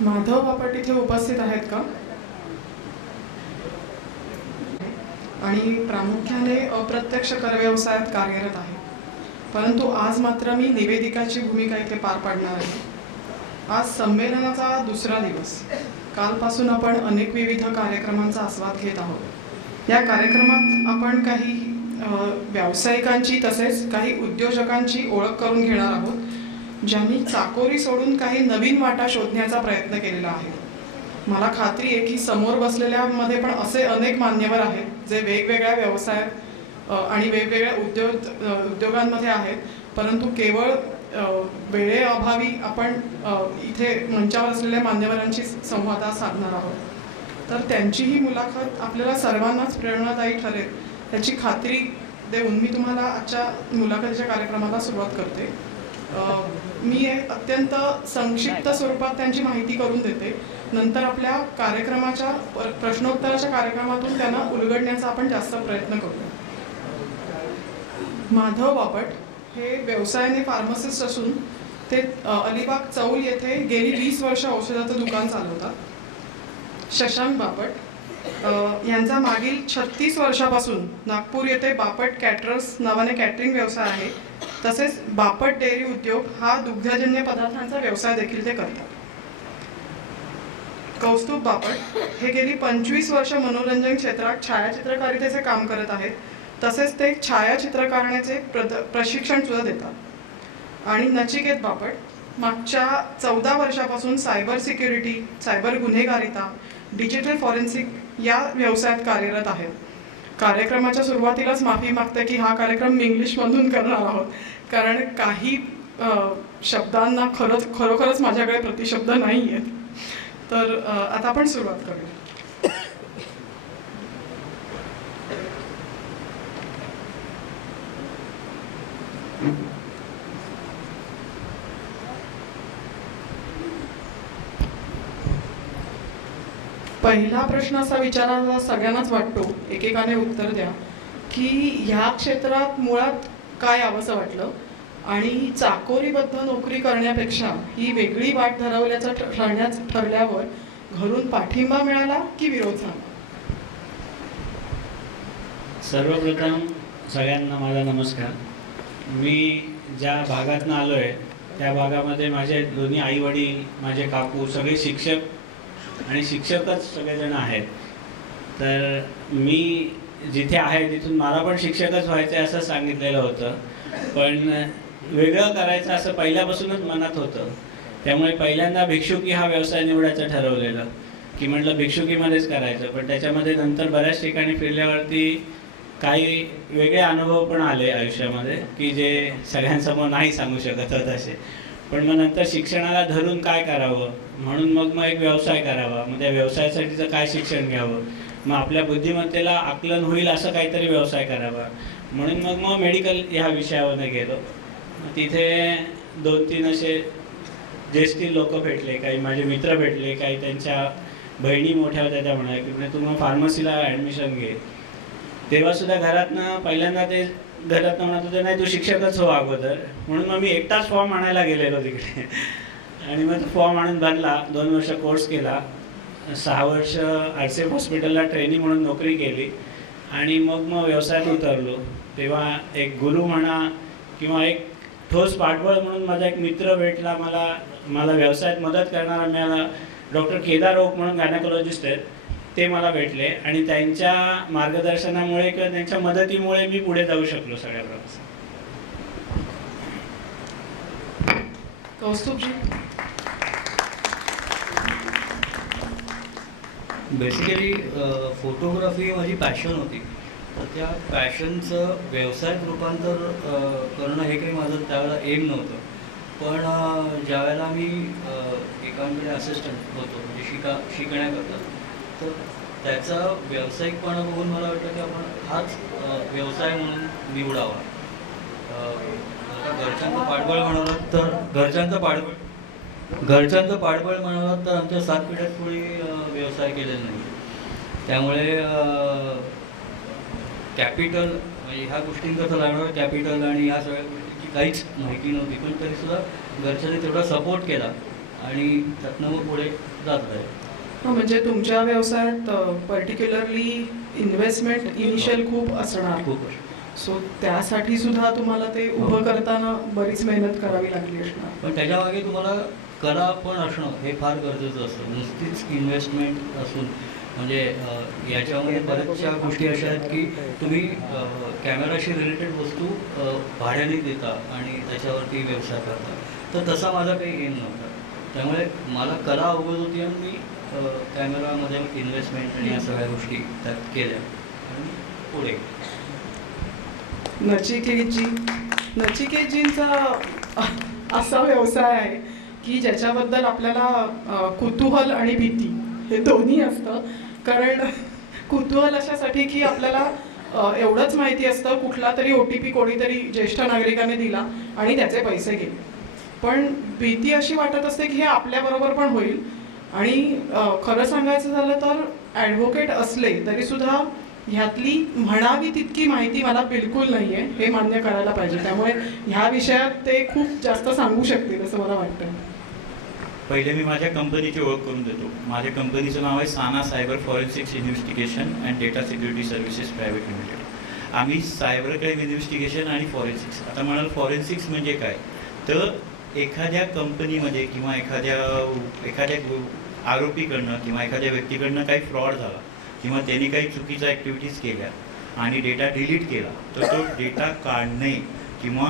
माधव बापट इथे उपस्थित आहेत का? आणि प्रामुख्याने अप्रत्यक्ष कर व्यवसायात कार्यरत आहे. परंतु आज मात्र मी निवेदिकाची भूमिका इथे पार पाडणार आहे. आज संमेलनाचा दुसरा दिवस. कालपासून आपण अनेक विविध कार्यक्रमांचा आस्वाद घेत आहोत. या कार्यक्रमात आपण काही व्यावसायिकांची तसेच काही उद्योजकांची ओळख करून घेणार आहोत, ज्यांनी चाकोरी सोडून काही नवीन वाटा शोधण्याचा प्रयत्न केलेला आहे. मला खात्री आहे की समोर बसलेल्यामध्ये पण असे अनेक मान्यवर आहेत जे वेगवेगळ्या व्यवसायात आणि वेगवेगळ्या उद्योगांमध्ये आहेत, परंतु केवळ वेळेअभावी आपण इथे मंचावर असलेल्या मान्यवरांशी संवाद साधणार आहोत. तर त्यांचीही मुलाखत आपल्याला सर्वांनाच प्रेरणादायी ठरेल याची खात्री देऊन मी तुम्हाला आजच्या मुलाखतीच्या कार्यक्रमाला सुरुवात करते. मी अत्यंत संक्षिप्त स्वरूपात त्यांची माहिती करून देते. नंतर आपल्या कार्यक्रमाच्या प्रश्नोत्तराच्या कार्यक्रमातून त्यांना उलगडण्याचा आपण जास्त प्रयत्न करू. माधव बापट हे व्यवसायाने फार्मासिस्ट असून ते अलिबाग चौल येथे गेली 20 वर्ष औषधाचं दुकान चालवतात. शशांक बापट यांचा मागील 36 वर्षापासून नागपूर येथे बापट कॅटरर्स नावाने कॅटरिंग व्यवसाय आहे. तसेच बापट डेअरी उद्योग हा दुग्धजन्य पदार्थांचा व्यवसाय देखील ते करतात. कौस्तुभ बापट हे गेली 25 वर्ष मनोरंजन क्षेत्रात छायाचित्रकारितेचे काम करत आहेत. तसेच ते छायाचित्र काढण्याचे प्रशिक्षण सुद्धा देतात. आणि नचिकेत बापट मागच्या 14 वर्षापासून सायबर सिक्युरिटी, सायबर गुन्हेगारिता, डिजिटल फॉरेन्सिक या व्यवसायात कार्यरत आहेत. कार्यक्रमाच्या सुरुवातीलाच माफी मागते की हा कार्यक्रम मी इंग्लिशमधून करणार आहोत, कारण काही शब्दांना खरोखरच माझ्याकडे प्रतिशब्द नाही आहेत. तर आता आपण सुरुवात करूया. पहिला प्रश्न असा विचारायला सगळ्यांनाच वाटतो, एकेकाने उत्तर द्या, की ह्या क्षेत्रात मुळात काय यावंसं वाटलं आणि चाकोरीबद्ध नोकरी करण्यापेक्षा ही वेगळी वाट ठरल्यावर घरून पाठिंबा मिळाला की विरोध झाला? सर्वप्रथम सगळ्यांना माझा नमस्कार. मी ज्या भागातून आलो आहे त्या भागामध्ये माझे दोन्ही आई वडील, माझे काकू सगळे शिक्षक आणि शिक्षकच सगळेजण आहेत. तर मी जिथे आहे तिथून मला पण शिक्षकच व्हायचं आहे असं सांगितलेलं होतं, पण वेगळं करायचं असं पहिल्यापासूनच मनात होतं. त्यामुळे पहिल्यांदा भिक्षुकी हा व्यवसाय निवडायचं ठरवलेलं, की म्हटलं भिक्षुकीमध्येच करायचं. पण त्याच्यामध्ये नंतर बऱ्याच ठिकाणी फिरल्यावरती काही वेगळे अनुभव पण आले आयुष्यामध्ये, की जे सगळ्यांसमोर नाही सांगू शकत होत असे. पण मग नंतर शिक्षणाला धरून काय करावं म्हणून मग एक व्यवसाय करावा. मग त्या व्यवसायासाठीचं काय शिक्षण घ्यावं, मग आपल्या बुद्धिमत्तेला आकलन होईल असं काहीतरी व्यवसाय करावा. म्हणून मग मेडिकल ह्या विषयामध्ये गेलो. तिथे 2-3 असे ज्येष्ठ लोक भेटले, काही माझे मित्र भेटले, काही त्यांच्या बहिणी मोठ्या होत्या, त्या म्हणाल्या की तू मग फार्मसीला ॲडमिशन घे. तेव्हासुद्धा पहिल्यांदा ते घरातनं म्हणत होते नाही तू शिक्षकच हो अगोदर. म्हणून मग मी एकटाच फॉर्म आणायला गेलेलो तिकडे आणि मग तो फॉर्म आणून भरला. 2 वर्ष कोर्स केला, 6 वर्ष RCF हॉस्पिटलला ट्रेनिंग म्हणून नोकरी केली आणि मग व्यवसायात उतरलो. तेव्हा एक गुरु म्हणा किंवा एक ठोस पाठबळ म्हणून माझा एक मित्र भेटला, मला व्यवसायात मदत करणारा मिळाला. डॉक्टर केदार ओक म्हणून गायनेकोलॉजिस्ट आहेत, ते मला भेटले आणि त्यांच्या मार्गदर्शनामुळे किंवा त्यांच्या मदतीमुळे मी पुढे जाऊ शकलो सगळ्या प्रवासात. कौस्तुभजी, बेसिकली फोटोग्राफी माझी पॅशन होती. तर त्या पॅशनचं व्यवसायात रूपांतर करणं हे काही माझं त्यावेळेला एम नव्हतं. पण ज्यावेळेला मी एकांकडे असिस्टंट होतो म्हणजे शिकण्याकरता, तर त्याचा व्यावसायिकपणा बघून मला वाटतं की आपण हाच व्यवसाय म्हणून निवडावा. घरच्यांचं पाठबळ म्हणालात तर घरच्यांचं पाठबळ म्हणालात तर आमच्या 7 पिढ्यात कोणी व्यवसाय केलेला नाही. त्यामुळे कॅपिटल म्हणजे ह्या गोष्टींकरता लागणारं कॅपिटल आणि ह्या सगळ्या गोष्टींची काहीच माहिती नव्हती. पण तरीसुद्धा घरच्यांनी तेवढा सपोर्ट केला आणि त्यातनं मग पुढे जात आहे. म्हणजे तुमच्या व्यवसायात पर्टिक्युलरली इन्व्हेस्टमेंट इनिशियल खूप असणार. खूप सो त्यासाठी सुद्धा तुम्हाला ते उभं करताना बरीच मेहनत करावी लागली असणार. पण त्याच्यामागे तुम्हाला कला पण असणं हे फार गरजेचं असतं. नुसतीच इन्व्हेस्टमेंट असून म्हणजे याच्यामध्ये बऱ्याचशा गोष्टी अशा आहेत की तुम्ही कॅमेराशी रिलेटेड वस्तू भाड्याने देता आणि त्याच्यावरती व्यवसाय करता. तर तसा माझा काही एम नव्हता. त्यामुळे मला कला अवगत होती आणि मी कॅमेरामध्ये इन्व्हेस्टमेंट आणि या सगळ्या गोष्टी त्यात केल्या आणि पुढे. नचिकेतजींचा असा व्यवसाय आहे की ज्याच्याबद्दल आपल्याला कुतूहल आणि भीती हे दोन्ही असतं. कारण कुतूहल अशासाठी की आपल्याला एवढंच माहिती असतं कुठला तरी OTP कोणीतरी ज्येष्ठ नागरिकाने दिला आणि त्याचे पैसे गेले. पण भीती अशी वाटत असते की हे आपल्याबरोबर पण होईल. आणि खरं सांगायचं झालं तर ॲडव्होकेट असले तरीसुद्धा ह्यातली म्हणावी तितकी माहिती मला बिलकुल नाही आहे, हे मान्य करायला पाहिजे. त्यामुळे ह्या विषयात ते खूप जास्त सांगू शकतील असं मला वाटतं. पहिले मी माझ्या कंपनीची ओळख करून देतो. माझ्या कंपनीचं नाव आहे Sana cyber forensics investigation and data security services private limited. आम्ही सायबर क्राईम इन्व्हेस्टिगेशन आणि फॉरेन्सिक्स. आता म्हणाल फॉरेन्सिक्स म्हणजे काय, तर एखाद्या कंपनीमध्ये किंवा एखाद्या आरोपीकडनं किंवा एखाद्या व्यक्तीकडनं काही फ्रॉड झाला किंवा त्यांनी काही चुकीच्या ॲक्टिव्हिटीज केल्या आणि डेटा डिलीट केला, तर तो डेटा काढणे किंवा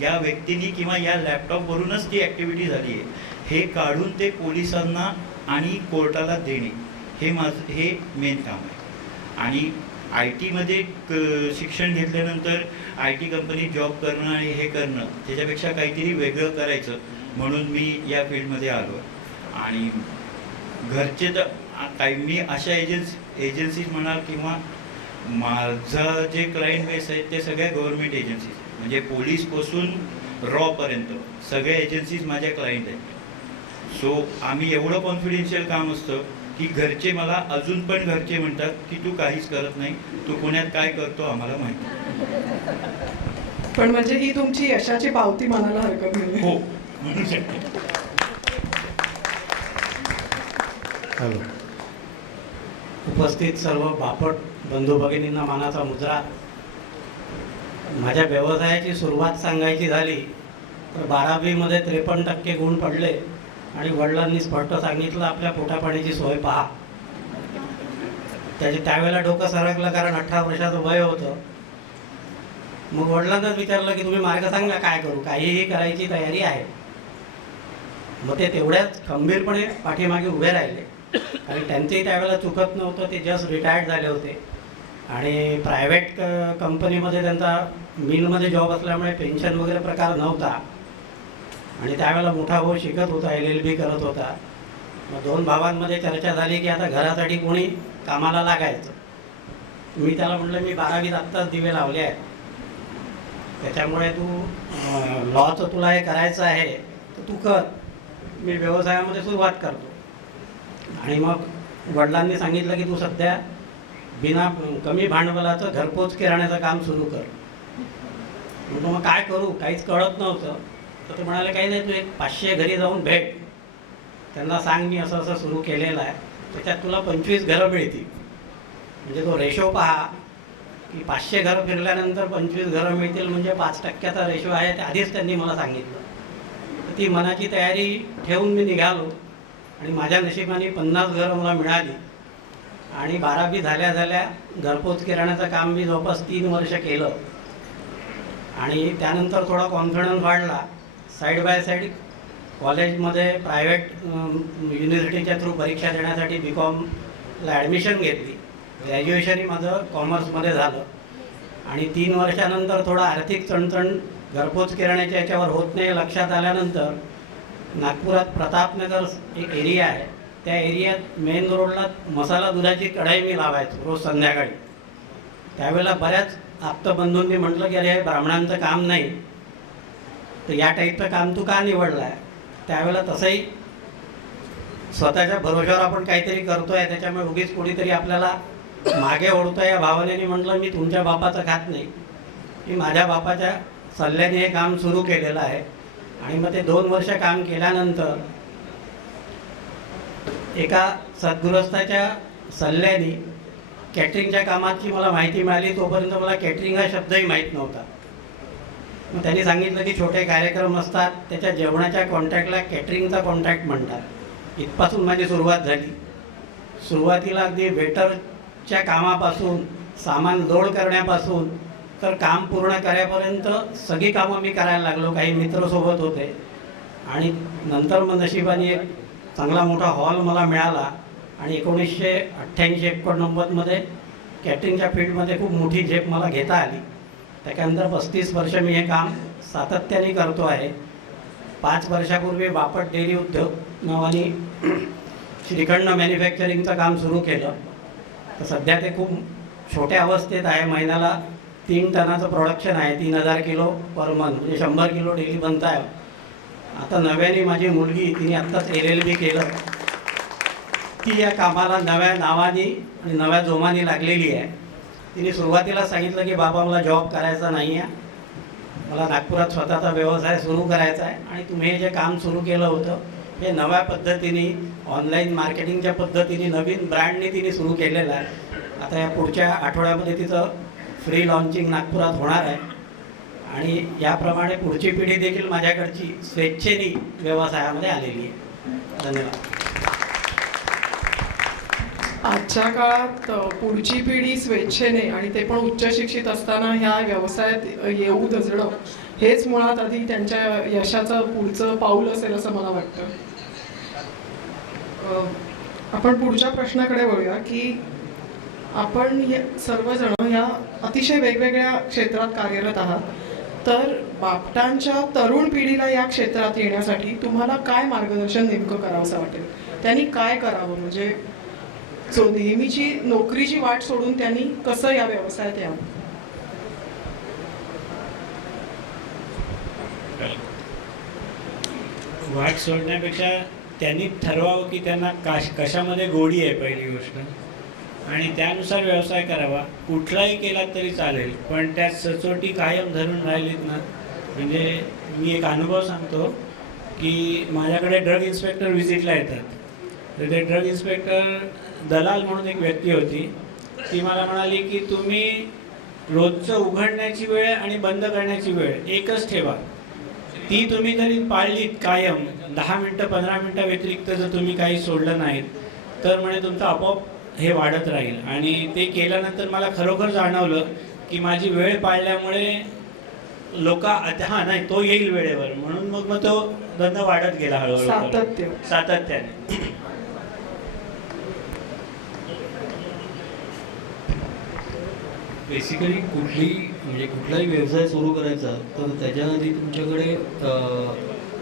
या व्यक्तीने किंवा या लॅपटॉपवरूनच ती ॲक्टिव्हिटी झाली आहे हे काढून ते पोलिसांना आणि कोर्टाला देणे हे हे मेन काम आहे. आणि IT शिक्षण घेतल्यानंतर IT कंपनीत जॉब करणं आणि हे करणं त्याच्यापेक्षा काहीतरी वेगळं करायचं म्हणून मी या फील्डमध्ये आलो. आणि घरचे तर काही मी अशा एजन्सीज म्हणाल किंवा माझं जे क्लायंट बेस आहे ते सगळ्या गव्हर्नमेंट एजन्सीज म्हणजे पोलीसपासून रॉपर्यंत सगळ्या एजन्सीज माझ्या क्लायंट आहेत. सो आम्ही एवढं कॉन्फिडेन्शियल काम असतं की घरचे मला अजून पण घरचे म्हणतात की तू काहीच करत नाही, तू पुण्यात काय करतो आम्हाला माहिती. पण म्हणजे ही तुमची यशाची पावती म्हणायला हरकत नाही. हो म्हणू शकते. हॅलो, उपस्थित सर्व बापट बंधू भगिनींना मानाचा मुजरा. माझ्या व्यवसायाची सुरुवात सांगायची झाली तर 12वीमध्ये 53% गुण पडले आणि वडिलांनी स्पष्ट सांगितलं आपल्या पोटापाण्याची सोय पहा. त्यावेळेला डोकं सरकलं कारण 18 वर्षाचं वय होतं. मग वडिलांनाच विचारलं की तुम्ही मार्ग सांगा काय करू, काहीही करायची तयारी आहे. मग ते तेवढ्याच खंबीरपणे पाठीमागे उभे राहिले आणि त्यांचंही त्यावेळेला चुकत नव्हतं. ते जस्ट रिटायर्ड झाले होते आणि प्रायव्हेट कंपनीमध्ये त्यांचा मिलमध्ये जॉब असल्यामुळे पेन्शन वगैरे प्रकार नव्हता. आणि त्यावेळेला मोठा भाऊ शिकत होता, LLB करत होता. मग 2 भावांमध्ये चर्चा झाली की आता घरासाठी कोणी कामाला लागायचं. मी त्याला म्हटलं मी 12वीत आत्ताच दिवे लावले आहेत, त्याच्यामुळे तू लॉचं तुला हे करायचं आहे तर तू कर, मी व्यवसायामध्ये सुरुवात करतो. आणि मग वडिलांनी सांगितलं की तू सध्या बिना कमी भांडवलाचं घरपोच किराण्याचं काम सुरू कर. म्हणतो मग काय करू, काहीच कळत नव्हतं. तर ते म्हणाले काही नाही, तू एक 500 घरी जाऊन भेट, त्यांना सांग मी असं असं सुरू केलेलं आहे, त्याच्यात तुला 25 घरं मिळतील. म्हणजे तो रेशो पहा की 500 घरं फिरल्यानंतर 25 घरं मिळतील म्हणजे 5%चा रेशो आहे. ते आधीच त्यांनी मला सांगितलं. तर ती मनाची तयारी ठेवून मी निघालो आणि माझ्या नशिबाने 50 घरं मला मिळाली. आणि 12वी झाल्या झाल्या घरपोच किराण्याचं काम मी जवळपास 3 वर्ष केलं. आणि त्यानंतर थोडा कॉन्फिडन्स वाढला. साईड बाय साईड कॉलेजमध्ये प्रायव्हेट युनिव्हर्सिटीच्या थ्रू परीक्षा देण्यासाठी BComला ॲडमिशन घेतली. ग्रॅज्युएशनही माझं कॉमर्समध्ये झालं. आणि 3 वर्षानंतर थोडा आर्थिक चणचण घरपोच किराण्याच्या याच्यावर होत नाही लक्षात आल्यानंतर नागपुरात प्रतापनगर एक एरिया आहे, त्या एरियात मेन रोडला मसाला दुधाची कढाई मी लावायचो रोज संध्याकाळी. त्यावेळेला बऱ्याच आप्तबंधूंनी म्हटलं की अरे हे ब्राह्मणांचं काम नाही, तर या टाईपचं काम तू का निवडलं आहे. त्यावेळेला तसंही स्वतःच्या भरोश्यावर आपण काहीतरी करतो आहे, त्याच्यामुळे उगीच कोणीतरी आपल्याला मागे ओढतो या भावनेने म्हटलं मी तुमच्या बापाचं खात नाही, मी माझ्या बापाच्या सल्ल्याने हे काम सुरू केलेलं आहे. आणि मग ते 2 वर्ष काम केल्यानंतर एका सद्गृहस्थाच्या सल्ल्याने कॅटरिंगच्या कामाची मला माहिती मिळाली. तोपर्यंत मला कॅटरिंग हा शब्दही माहीत नव्हता. मग त्यांनी सांगितलं की छोटे कार्यक्रम असतात त्याच्या जेवणाच्या कॉन्ट्रॅक्टला कॅटरिंगचा कॉन्ट्रॅक्ट म्हणतात. इथपासून माझी सुरुवात झाली. सुरुवातीला अगदी वेटरच्या कामापासून, सामान लोड करण्यापासून तर काम पूर्ण करेपर्यंत सगळी कामं मी करायला लागलो. काही मित्र सोबत होते आणि नंतर मग नशिबाने एक चांगला मोठा हॉल मला मिळाला आणि 1988-89मध्ये कॅटरिंगच्या फील्डमध्ये खूप मोठी झेप मला घेता आली. त्याच्यानंतर 35 वर्ष मी हे काम सातत्याने करतो आहे. 5 वर्षापूर्वी बापट डेअरी उद्योग नावाने श्रीखंड मॅन्युफॅक्चरिंगचं काम सुरू केलं. तर सध्या ते खूप छोट्या अवस्थेत आहे. महिन्याला 3 टनाचं प्रोडक्शन आहे. 3000 किलो पर मंथ, म्हणजे 100 किलो डेली बनत आहे. आता नव्याने माझी मुलगी, तिने आत्ताच LLB केलं, ती या कामाला नव्या नावाने आणि नव्या जोमाने लागलेली आहे. तिने सुरुवातीला सांगितलं की बाबा मला जॉब करायचा नाही आहे, मला नागपुरात स्वतःचा व्यवसाय सुरू करायचा आहे आणि तुम्ही हे जे काम सुरू केलं होतं हे नव्या पद्धतीने ऑनलाईन मार्केटिंगच्या पद्धतीने नवीन ब्रँडने तिने सुरू केलेलं आहे. आता या पुढच्या आठवड्यामध्ये तिचं फ्री लॉन्चिंग नागपुरात होणार आहे आणि याप्रमाणे पुढची पिढी देखील माझ्याकडची स्वेच्छेने व्यवसायामध्ये आलेली आहे. धन्यवाद. आजच्या काळात पुढची पिढी स्वेच्छेने आणि ते पण उच्च शिक्षित असताना ह्या व्यवसायात येऊ दजणं हेच मुळात आधी त्यांच्या यशाचं पुढचं पाऊल असेल असं मला वाटतं. आपण पुढच्या प्रश्नाकडे वळूया की आपण सर्वजण या अतिशय वेगवेगळ्या क्षेत्रात कार्यरत आहात. तर बापटांच्या तरुण पिढीला या क्षेत्रात येण्यासाठी तुम्हाला काय मार्गदर्शन नेमकं करावंसं वाटेल? त्यांनी काय करावं, म्हणजे नेहमीची नोकरीची वाट सोडून त्यांनी कसं या व्यवसायात यावं? वाट सोडण्यापेक्षा त्यांनी ठरवावं की त्यांना कशामध्ये गोडी आहे पहिली गोष्ट, आणि त्यानुसार व्यवसाय करावा. कुठलाही केला तरी चालेल, पण त्यात सचोटी कायम धरून राहिलीत ना. म्हणजे मी एक अनुभव सांगतो की माझ्याकडे ड्रग इन्स्पेक्टर व्हिजिटला येतात. तर ते ड्रग इन्स्पेक्टर दलाल म्हणून एक व्यक्ती होती. ती मला म्हणाली की तुम्ही रोजचं उघडण्याची वेळ आणि बंद करण्याची वेळ एकच ठेवा. ती तुम्ही जरी पाळलीत कायम 10 मिनटं 15 मिनटं व्यतिरिक्त जर तुम्ही काही सोडलं नाहीत तर म्हणे तुमचं आपोआप हे वाढत राहील. आणि ते केल्यानंतर मला खरोखर जाणवलं की माझी वेळ पाळल्यामुळे लोक हां नाही तो येईल वेळेवर, म्हणून मग तो धंदा वाढत गेला हळूहळू सातत्याने. बेसिकली कुठलाही व्यवसाय सुरू करायचा तर त्याच्या आधी तुमच्याकडे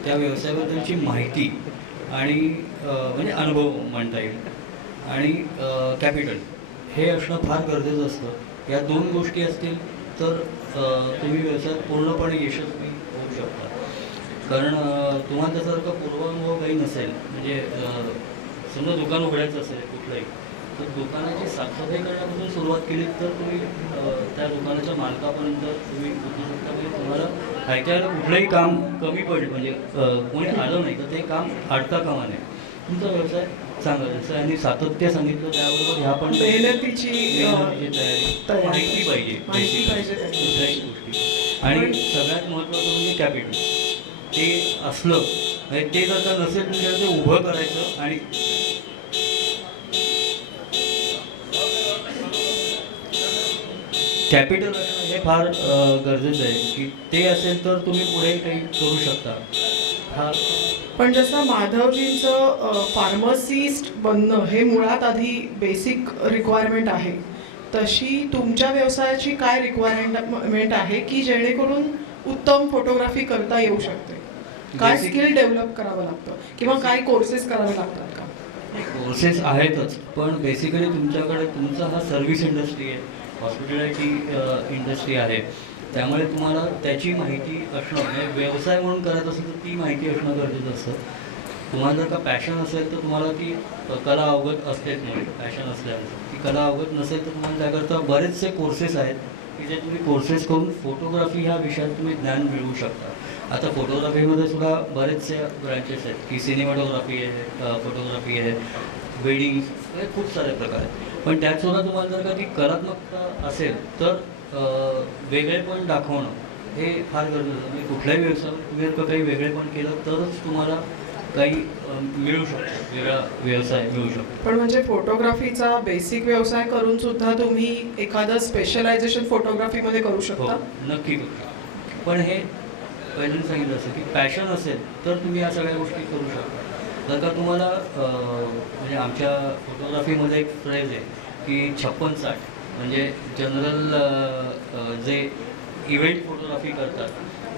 त्या व्यवसायाबद्दलची माहिती आणि म्हणजे अनुभव म्हणता येईल आणि कॅपिटल हे असणं फार गरजेचं असतं. या 2 गोष्टी असतील तर तुम्ही व्यवसायात पूर्णपणे यशस्वी होऊ शकता. कारण तुम्हाला त्यासारखं पूर्वानुभव काही नसेल, म्हणजे समजा दुकान उघडायचं असेल कुठलंही, तर दुकानाची साफसफाई करण्यापासून सुरुवात केली तर तुम्ही त्या दुकानाच्या मालकापर्यंत तुम्ही पोहोचू शकता. म्हणजे तुम्हाला काय कुठलंही काम कमी पडलं म्हणजे कोणी आलं नाही तर ते काम अडता कामा नये. तुमचा व्यवसाय चांगला जसं आणि सातत्य सांगितलं त्याबरोबर ह्या पण मेहनतीची तयारी माहिती पाहिजे कुठल्याही गोष्टी. आणि सगळ्यात महत्त्वाचं म्हणजे कॅपिटल ते असलं म्हणजे ते जर का नसेल तुमच्याकडे ते उभं करायचं. आणि कॅपिटल हे फार गरजेचं आहे की ते असेल तर तुम्ही पुढे काही करू शकता. पण जसं माधवजींचं फार्मसिस्ट बनणं हे मुळात आधी बेसिक रिक्वायरमेंट आहे, तशी तुमच्या व्यवसायाची काय रिक्वायरमेंट आहे की जेणेकरून उत्तम फोटोग्राफी करता येऊ शकते? काय स्किल डेव्हलप करावं लागतं किंवा काय कोर्सेस करावे लागतात का? कोर्सेस आहेतच, पण बेसिकली तुमच्याकडे तुमचा हा सर्व्हिस इंडस्ट्री आहे, हॉस्पिटॅलिटी इंडस्ट्री आहे, त्यामुळे तुम्हाला त्याची माहिती असणं म्हणजे व्यवसाय म्हणून करत असेल तर ती माहिती असणं गरजेचं असतं. तुम्हाला जर का पॅशन असेल तर तुम्हाला ती कला अवगत असतेच. म्हणजे पॅशन असल्यामुळे ती कला अवगत नसेल तर तुम्हाला त्याकरता बरेचसे कोर्सेस आहेत की जे तुम्ही कोर्सेस करून फोटोग्राफी ह्या विषयात तुम्ही ज्ञान मिळवू शकता. आता फोटोग्राफीमध्ये सुद्धा बरेचसे ब्रँचेस आहेत की सिनेमॅटोग्राफी आहे, फोटोग्राफी आहे, वेडिंग, खूप सारे प्रकार आहेत. पण त्यातसुद्धा तुम्हाला जर का ती कलात्मकता असेल तर वेगळेपण दाखवणं हे फार गरजेचं आहे. म्हणजे कुठल्याही व्यवसायात तुम्ही जर का काही वेगळेपण केलं तरच तुम्हाला काही मिळू शकतो, वेगळा व्यवसाय मिळू शकतो. पण म्हणजे फोटोग्राफीचा बेसिक व्यवसाय करून सुद्धा तुम्ही एखादं स्पेशलायझेशन फोटोग्राफीमध्ये करू हो, शकता. नक्की करू शकता. पण हे पहिल्यांदा सांगितलं असं की पॅशन असेल तर तुम्ही या सगळ्या गोष्टी करू शकता. जर का तुम्हाला म्हणजे आमच्या फोटोग्राफीमध्ये एक फ्रेज आहे की 56-60, म्हणजे जनरल जे इव्हेंट फोटोग्राफी करतात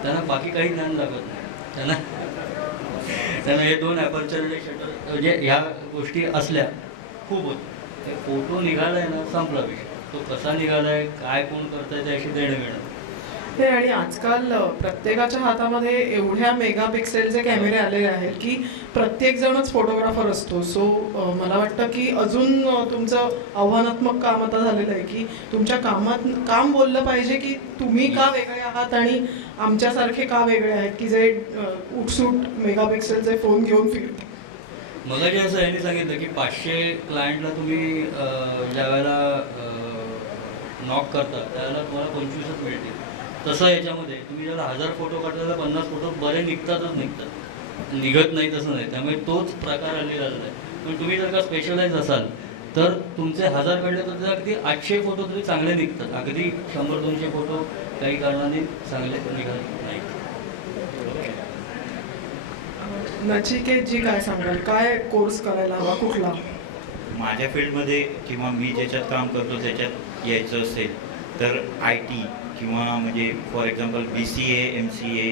त्यांना बाकी काही ज्ञान लागत नाही. त्यांना हे 2 ॲपर्चर शटर म्हणजे ह्या गोष्टी असल्या खूप होत. ते फोटो निघाला आहे ना, संपला विषय. तो कसा निघाला आहे, काय कोण करत आहे त्याशी देणं घेणं. हे आणि आजकाल प्रत्येकाच्या हातामध्ये एवढ्या मेगापिक्सेलचे कॅमेरे आलेले आहेत की प्रत्येक जणच फोटोग्राफर असतो. सो मला वाटतं की अजून तुमचं आव्हानात्मक काम आता झालेलं आहे की तुमच्या कामात काम बोललं पाहिजे की तुम्ही का वेगळे आहात आणि आमच्यासारखे का वेगळे आहेत की जे उठसूट मेगापिक्सेलचे फोन घेऊन फिरतात. मला जे असं यांनी सांगितलं की 500 क्लायंटला तुम्ही ज्या वेळेला नॉक करता त्यावेळेला तुम्हाला 25च मिळतील. तसं याच्यामध्ये तुम्ही ज्याला 1000 फोटो काढताना 50 फोटो बरे निघतातच निघतात, निघत नाही तसं नाही. त्यामुळे तोच प्रकार आलेला आहे. पण तुम्ही जर का स्पेशलाइज असाल तर तुमचे 1000 काढले तर ते अगदी 800 फोटो तरी चांगले निघतात. अगदी 100-200 फोटो काही कारणाने चांगले निघत नाही. नचिकेत जी काय सांगाल, काय कोर्स करायला हवा, कुठला? माझ्या फील्डमध्ये किंवा मी ज्याच्यात काम करतो त्याच्यात यायचं असेल तर IT किंवा म्हणजे for example BCA, MCA,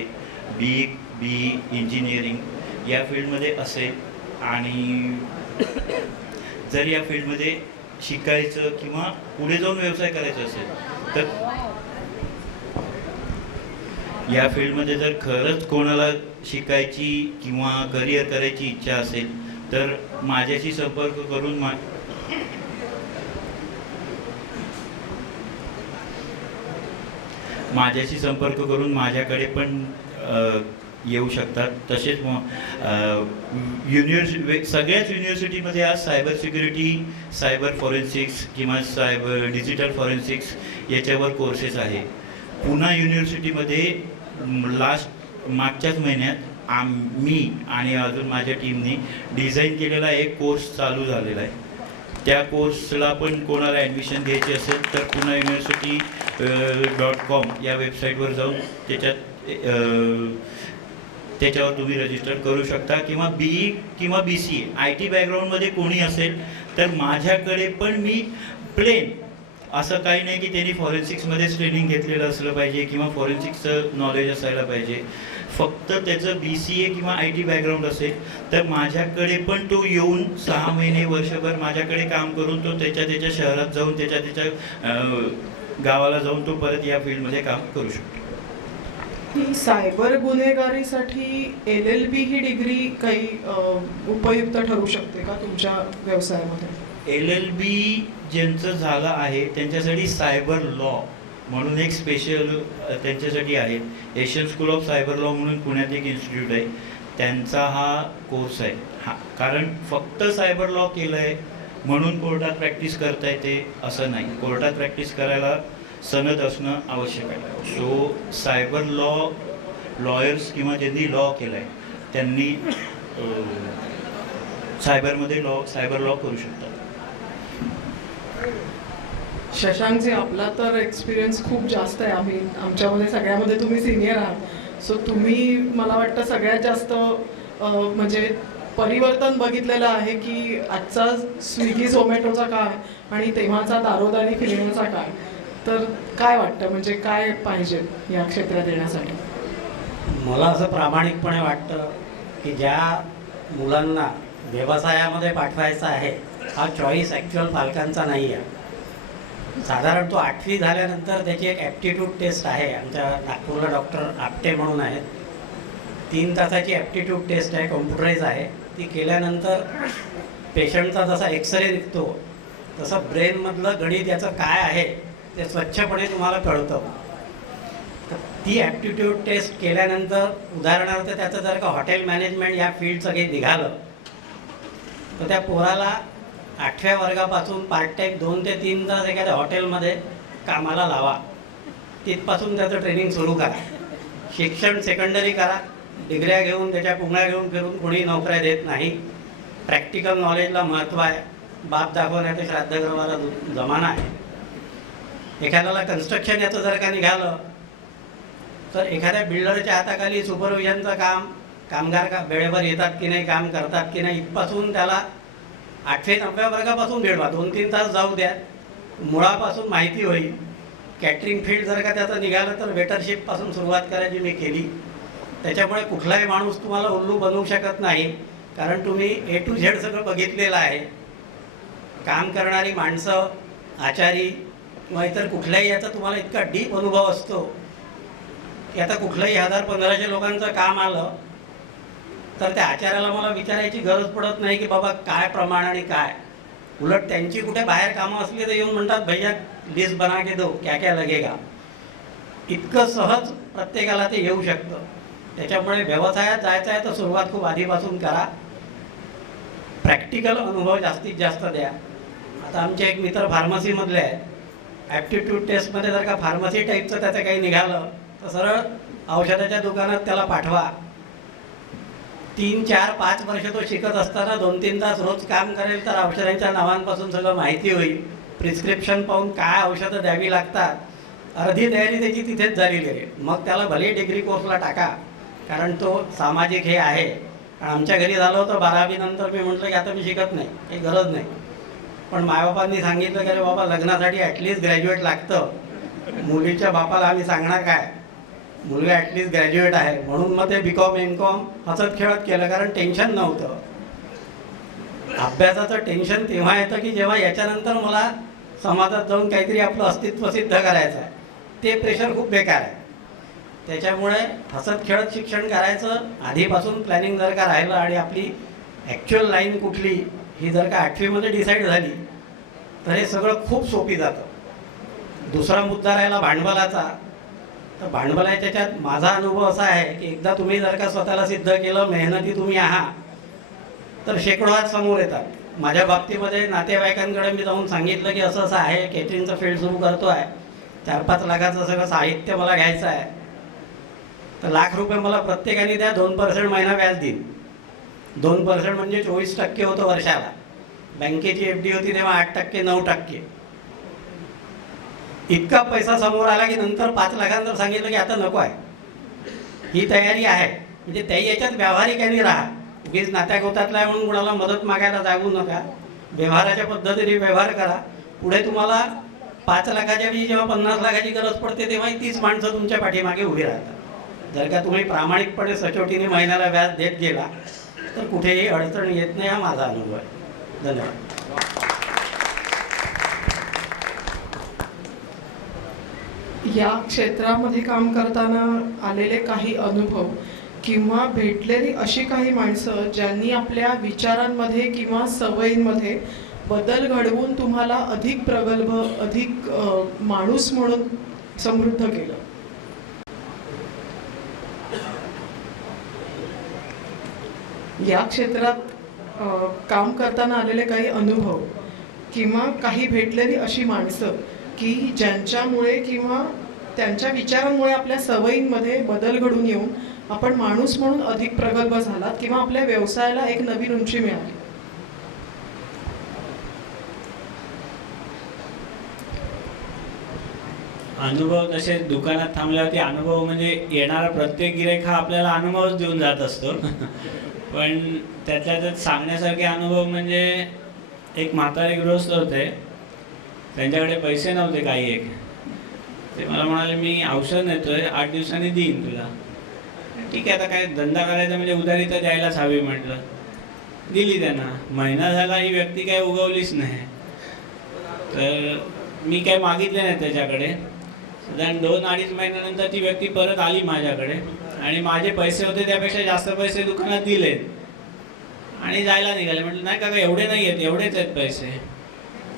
BE engineering या फील्डमध्ये असेल आणि जर या फील्डमध्ये शिकायचं किंवा पुढे जाऊन व्यवसाय करायचा असेल तर या फील्डमध्ये जर खरंच कोणाला शिकायची किंवा करिअर करायची इच्छा असेल तर माझ्याशी संपर्क करून माझ्याकडे पण येऊ शकतात. तसेच सगळ्याच युनिव्हर्सिटीमध्ये आज सायबर सिक्युरिटी, सायबर फॉरेन्सिक्स किंवा डिजिटल फॉरेन्सिक्स याच्यावर कोर्सेस आहे. पुणा युनिव्हर्सिटीमध्ये मागच्याच महिन्यात मी आणि अजून माझ्या टीमने डिझाईन केलेला एक कोर्स चालू झालेला आहे. त्या कोर्सला पण कोणाला ॲडमिशन घ्यायची असेल तर पुणा युनिव्हर्सिटी .com या वेबसाईटवर जाऊन त्याच्यावर तुम्ही रजिस्टर करू शकता. किंवा BE किंवा BCA IT बॅकग्राऊंडमध्ये कोणी असेल तर माझ्याकडे पण मी प्लेन असं काही नाही की त्यांनी फॉरेन्सिक्समध्येच ट्रेनिंग घेतलेलं असलं पाहिजे किंवा फॉरेन्सिक्सचं नॉलेज असायला पाहिजे. फक्त त्याचं BCA किंवा IT बॅकग्राऊंड असेल तर माझ्याकडे पण तो येऊन 6 महिने वर्षभर माझ्याकडे काम करून तो त्याच्या शहरात जाऊन त्याच्या गावाला जाऊन तो परत या फील्डमध्ये काम करू शकतो. ही सायबर गुन्हेगारीसाठी LLB ही डिग्री काही उपयुक्त ठरू शकते का तुमच्या व्यवसायामध्ये? LLB ज्यांचं झालं आहे त्यांच्यासाठी सायबर लॉ म्हणून एक स्पेशल त्यांच्यासाठी आहे. Asian school of cyber law म्हणून पुण्यात एक इन्स्टिट्यूट आहे, त्यांचा हा कोर्स आहे. कारण फक्त सायबर लॉ केलं आहे म्हणून कोर्टात प्रॅक्टिस करता येते असं नाही. कोर्टात प्रॅक्टिस करायला सनद असणं आवश्यक आहे. सो सायबर लॉयर्स किंवा ज्यांनी लॉ केला आहे त्यांनी सायबर लॉ करू शकतात. शशांकजी, आपला तर एक्सपिरियन्स खूप जास्त आहे. आमच्यामध्ये सगळ्यामध्ये तुम्ही सिनियर आहात. सो तुम्ही मला वाटतं सगळ्यात जास्त म्हणजे परिवर्तन बघितलेलं आहे की आजचा स्विगी झोमॅटोचा काळ आणि तेव्हाचा दारोदारी फिरण्याचा काळ. तर काय वाटतं, म्हणजे काय पाहिजे या क्षेत्रात येण्यासाठी? मला असं प्रामाणिकपणे वाटतं की ज्या मुलांना व्यवसायामध्ये पाठवायचा आहे हा चॉईस ॲक्च्युअल पालकांचा नाही आहे. साधारण तो 8वी झाल्यानंतर त्याची एक ॲप्टिट्यूड टेस्ट आहे. आमच्या नागपूरला डॉक्टर आपटे म्हणून आहेत, 3 तासाची ॲप्टिट्यूड टेस्ट आहे, कॉम्प्युटराईज आहे. ती केल्यानंतर पेशंटचा जसा एक्सरे निघतो तसं ब्रेनमधलं गणित याचं काय आहे ते स्वच्छपणे तुम्हाला कळतं. तर ती ॲप्टिट्यूड टेस्ट केल्यानंतर उदाहरणार्थ त्याचं जर का हॉटेल मॅनेजमेंट या फील्डचं काही निघालं तर त्या पोराला 8व्या वर्गापासून पार्ट टाईम 2 ते 3 तास एखाद्या हॉटेलमध्ये कामाला लावा. तिथपासून त्याचं ट्रेनिंग सुरू करा. शिक्षण सेकंडरी करा. डिग्र्या घेऊन त्याच्या पुंगळ्या घेऊन फिरून कोणी नोकऱ्या देत नाही. प्रॅक्टिकल नॉलेजला महत्त्व आहे. बाप दाखवण्याचं श्राद्ध करणारा जमाना आहे. एखाद्याला कन्स्ट्रक्शन याचं जर का निघालं तर एखाद्या बिल्डरच्या हाताखाली सुपरविजनचं काम, कामगार का वेळेवर येतात की नाही, काम करतात की नाही, इथपासून त्याला 8व्या-9व्या वर्गापासून भेटवा. 2-3 तास जाऊ द्या, मुळापासून माहिती होईल. कॅटरिंग फील्ड जर का त्याचं निघालं तर वेटरशिपपासून सुरुवात करायची मी केली. त्याच्यामुळे कुठलाही माणूस तुम्हाला उल्लू बनवू शकत नाही, कारण तुम्ही A to Z सगळं बघितलेलं आहे. काम करणारी माणसं, आचारी किंवा इतर कुठल्याही याचा तुम्हाला इतका डीप अनुभव असतो की आता कुठलंही 1000-1500 लोकांचं काम आलं तर त्या आचार्याला मला विचारायची गरज पडत नाही की बाबा काय प्रमाण आणि काय. उलट त्यांची कुठे बाहेर कामं असली तर येऊन म्हणतात भैया लिस्ट बना के दो, क्या क्या लगेगा. इतकं सहज प्रत्येकाला ते येऊ शकतं. त्याच्यामुळे व्यवसायात जायचं आहे तर सुरुवात खूप आधीपासून करा. प्रॅक्टिकल अनुभव जास्तीत जास्त द्या. आता आमचे एक मित्र फार्मसीमधले आहेत. ॲप्टिट्यूड टेस्टमध्ये जर का फार्मसी टाईपचं त्याचं काही निघालं तर सरळ औषधाच्या दुकानात त्याला पाठवा. 3-4-5 वर्ष तो शिकत असताना 2-3 तास रोज काम करेल तर औषधांच्या नावांपासून सगळं माहिती होईल. प्रिस्क्रिप्शन पाहून काय औषधं द्यावी लागतात, अर्धी तयारी त्याची तिथेच झालेली आहे. मग त्याला भले डिग्री कोर्सला टाका, कारण तो सामाजिक हे आहे. कारण आमच्या घरी झालं होतं 12वी नंतर मी म्हटलं की आता मी शिकत नाही, काही गरज नाही. पण मायबापांनी सांगितलं की अरे बाबा लग्नासाठी ॲटलिस्ट ग्रॅज्युएट लागतं. मुलीच्या बापाला आम्ही सांगणार काय, मुलगा ॲटलिस्ट ग्रॅज्युएट आहे. म्हणून मग ते BCom MCom हसत खेळत केलं, कारण टेन्शन नव्हतं. अभ्यासाचं टेन्शन तेव्हा येतं की जेव्हा याच्यानंतर मला समाजात जाऊन काहीतरी आपलं अस्तित्व सिद्ध करायचं आहे. ते प्रेशर खूप बेकार आहे. त्याच्यामुळे हसत खेळत शिक्षण करायचं. आधीपासून प्लॅनिंग जर का राहिलं आणि आपली ॲक्च्युअल लाईन कुठली ही जर का 8वीमध्ये डिसाईड झाली तर हे सगळं खूप सोपी जातं. दुसरा मुद्दा राहिला भांडवलाचा. तर भांडवलाच्या त्याच्यात माझा अनुभव असा आहे की एकदा तुम्ही जर का स्वतःला सिद्ध केलं, मेहनती तुम्ही आहात, तर शेकडो हात समोर येतात. माझ्या बाबतीमध्ये नातेवाईकांकडे मी जाऊन सांगितलं की असं असं आहे, केटरिंगचं फील्ड सुरू करतो आहे, 4-5 लाखाचं सगळं साहित्य मला घ्यायचं आहे, तर ₹1,00,000 मला प्रत्येकाने द्या, 2% महिना व्याज देईन. 2% म्हणजे 24% होतं वर्षाला. बँकेची FD होती तेव्हा 8%, 9%. इतका पैसा समोर आला की नंतर 5 लाखांतर सांगितलं की आता नको आहे, ही तयारी आहे. म्हणजे त्याही याच्यात व्यावहारिकांनी राहा. उगीच नात्यागोतातला आहे म्हणून कुणाला मदत मागायला जागू नका. व्यवहाराच्या पद्धतीने व्यवहार करा. पुढे तुम्हाला 5 लाखाच्या वेळी जेव्हा 50 लाखाची गरज पडते तेव्हा तीच माणसं तुमच्या पाठीमागे उभी राहतात. जर का तुम्ही प्रामाणिकपणे सचोटीने महिन्याला व्याज देत गेला तर कुठेही अडचण येत नाही. हा माझा अनुभव आहे. धन्यवाद. या क्षेत्रामध्ये काम करताना आलेले काही अनुभव किंवा भेटलेली अशी काही माणसं ज्यांनी आपल्या विचारांमध्ये किंवा सवयींमध्ये बदल घडवून तुम्हाला अधिक प्रगल्भ, अधिक माणूस म्हणून समृद्ध केलं. या क्षेत्रात काम करताना आलेले काही अनुभव किंवा काही भेटलेली अशी माणसं की ज्यांच्यामुळे किंवा त्यांच्या विचारांमुळे आपल्या सवयींमध्ये बदल घडून येऊन आपण माणूस म्हणून अधिक प्रगल्भ झालात किंवा आपल्या व्यवसायाला एक नवीन उंची मिळाली. अनुभव तसे दुकानात थांबल्यावरती अनुभव म्हणजे येणारा प्रत्येक गिऱ्हाईक हा आपल्याला अनुभवच देऊन जात असतो. पण त्यातल्या त्यात सांगण्यासारखे अनुभव म्हणजे एक म्हातारे गृहस्थ होते, त्यांच्याकडे पैसे नव्हते काही एक. ते मला म्हणाले मी औषध नेतोय, 8 दिवसांनी देईन तुला. ठीक आहे, आता काय धंदा करायचा म्हणजे उधारी तर द्यायलाच हवी म्हटलं. दिली त्यांना. महिना झाला ही व्यक्ती काय उगवलीच नाही. तर मी काय मागितले नाही त्याच्याकडे. साधारण 2-2.5 महिन्यानंतर ती व्यक्ती परत आली माझ्याकडे आणि माझे पैसे होते त्यापेक्षा जास्त पैसे दुकानात दिलेत आणि जायला निघाले. म्हटलं नाही काका एवढे नाही आहेत, एवढेच आहेत पैसे.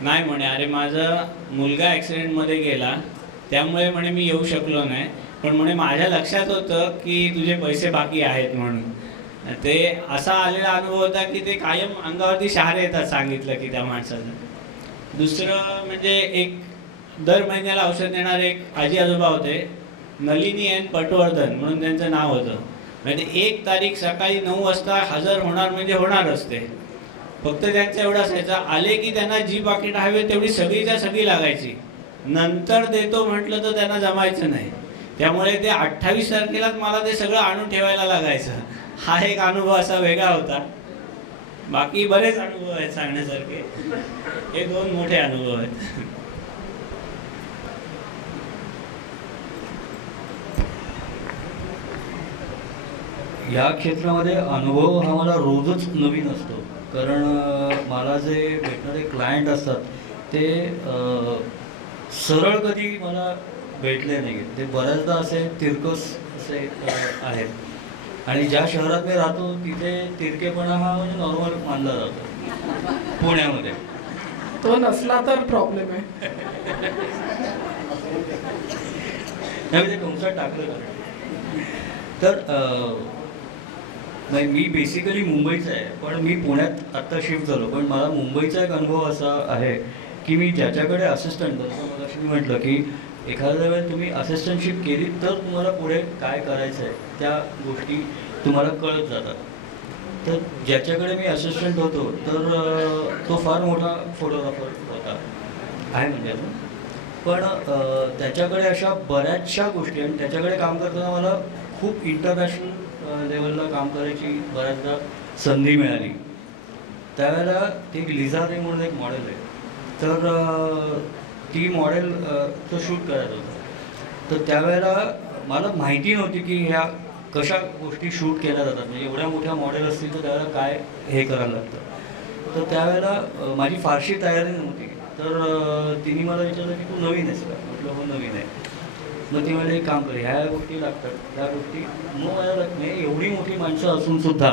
नाही म्हणे, अरे माझा मुलगा ॲक्सिडेंटमध्ये गेला त्यामुळे म्हणे मी येऊ शकलो नाही, पण म्हणे माझ्या लक्षात होतं की तुझे पैसे बाकी आहेत म्हणून. ते असा आलेला अनुभव होता की ते कायम अंगावरती शहारे येतात सांगितलं की त्या माणसाचं. दुसरं म्हणजे एक दर महिन्याला औषध देणारे एक आजी आजोबा होते, नलिनी एन पटवर्धन म्हणून त्यांचं नाव होतं. म्हणजे 1 तारीख सकाळी 9 वाजता हजर होणार म्हणजे होणारच ते. फक्त त्यांचं एवढं असायचं, आले की त्यांना जी पाकिट हवी तेवढी सगळीच्या सगळी लागायची. नंतर देतो म्हटलं तर त्यांना जमायचं नाही. त्यामुळे ते 28 तारखेलाच मला ते सगळं आणून ठेवायला लागायचं. हा एक अनुभव असा वेगळा होता. बाकी बरेच अनुभव आहेत सांगण्यासारखे. हे 2 मोठे अनुभव आहेत. या क्षेत्रामध्ये अनुभव हा मला रोजच नवीन असतो. कारण मला जे भेटणारे क्लायंट असतात ते सरळ कधी मला भेटले नाही. ते बऱ्याचदा असे तिरकस असे आहेत. आणि ज्या शहरात मी राहतो तिथे तिरकेपणा हा म्हणजे नॉर्मल मानला जातो. पुण्यामध्ये तो नसला तर प्रॉब्लेम आहे. नाही ते कंसात टाकलं का. तर नाही, मी बेसिकली मुंबईचा आहे, पण मी पुण्यात आत्ता शिफ्ट झालो. पण मला मुंबईचा एक अनुभव असा आहे की मी ज्याच्याकडे असिस्टंट, जसं मगाशी मी म्हटलं की एखाद्या वेळेस तुम्ही असिस्टंटशिप केली तर तुम्हाला पुढे काय करायचं आहे त्या गोष्टी तुम्हाला कळत जातात. तर ज्याच्याकडे मी असिस्टंट होतो तर तो फार मोठा फोटोग्राफर होता आहे म्हणजे अजून. पण त्याच्याकडे अशा बऱ्याचशा गोष्टी, आणि त्याच्याकडे काम करताना मला खूप इंटरनॅशनल लेवलला काम करायची बऱ्याचदा संधी मिळाली. त्यावेळेला ती लिझा रे म्हणून एक मॉडेल आहे. तर ती मॉडेल तो शूट करायचं होतं. तर त्यावेळेला मला माहिती नव्हती की ह्या कशा गोष्टी शूट केल्या जातात. म्हणजे एवढ्या मोठ्या मॉडेल असतील तर त्यावेळेला काय हे करायला लागतं. तर त्यावेळेला माझी फारशी तयारी नव्हती. तर तिने मला विचारलं की तू नवीन आहेस का. म्हटलं हो नवीन आहे. मग ती मला एक काम कर, ह्या गोष्टी लागतात त्या गोष्टी. मग मला नाही, एवढी मोठी माणसं असूनसुद्धा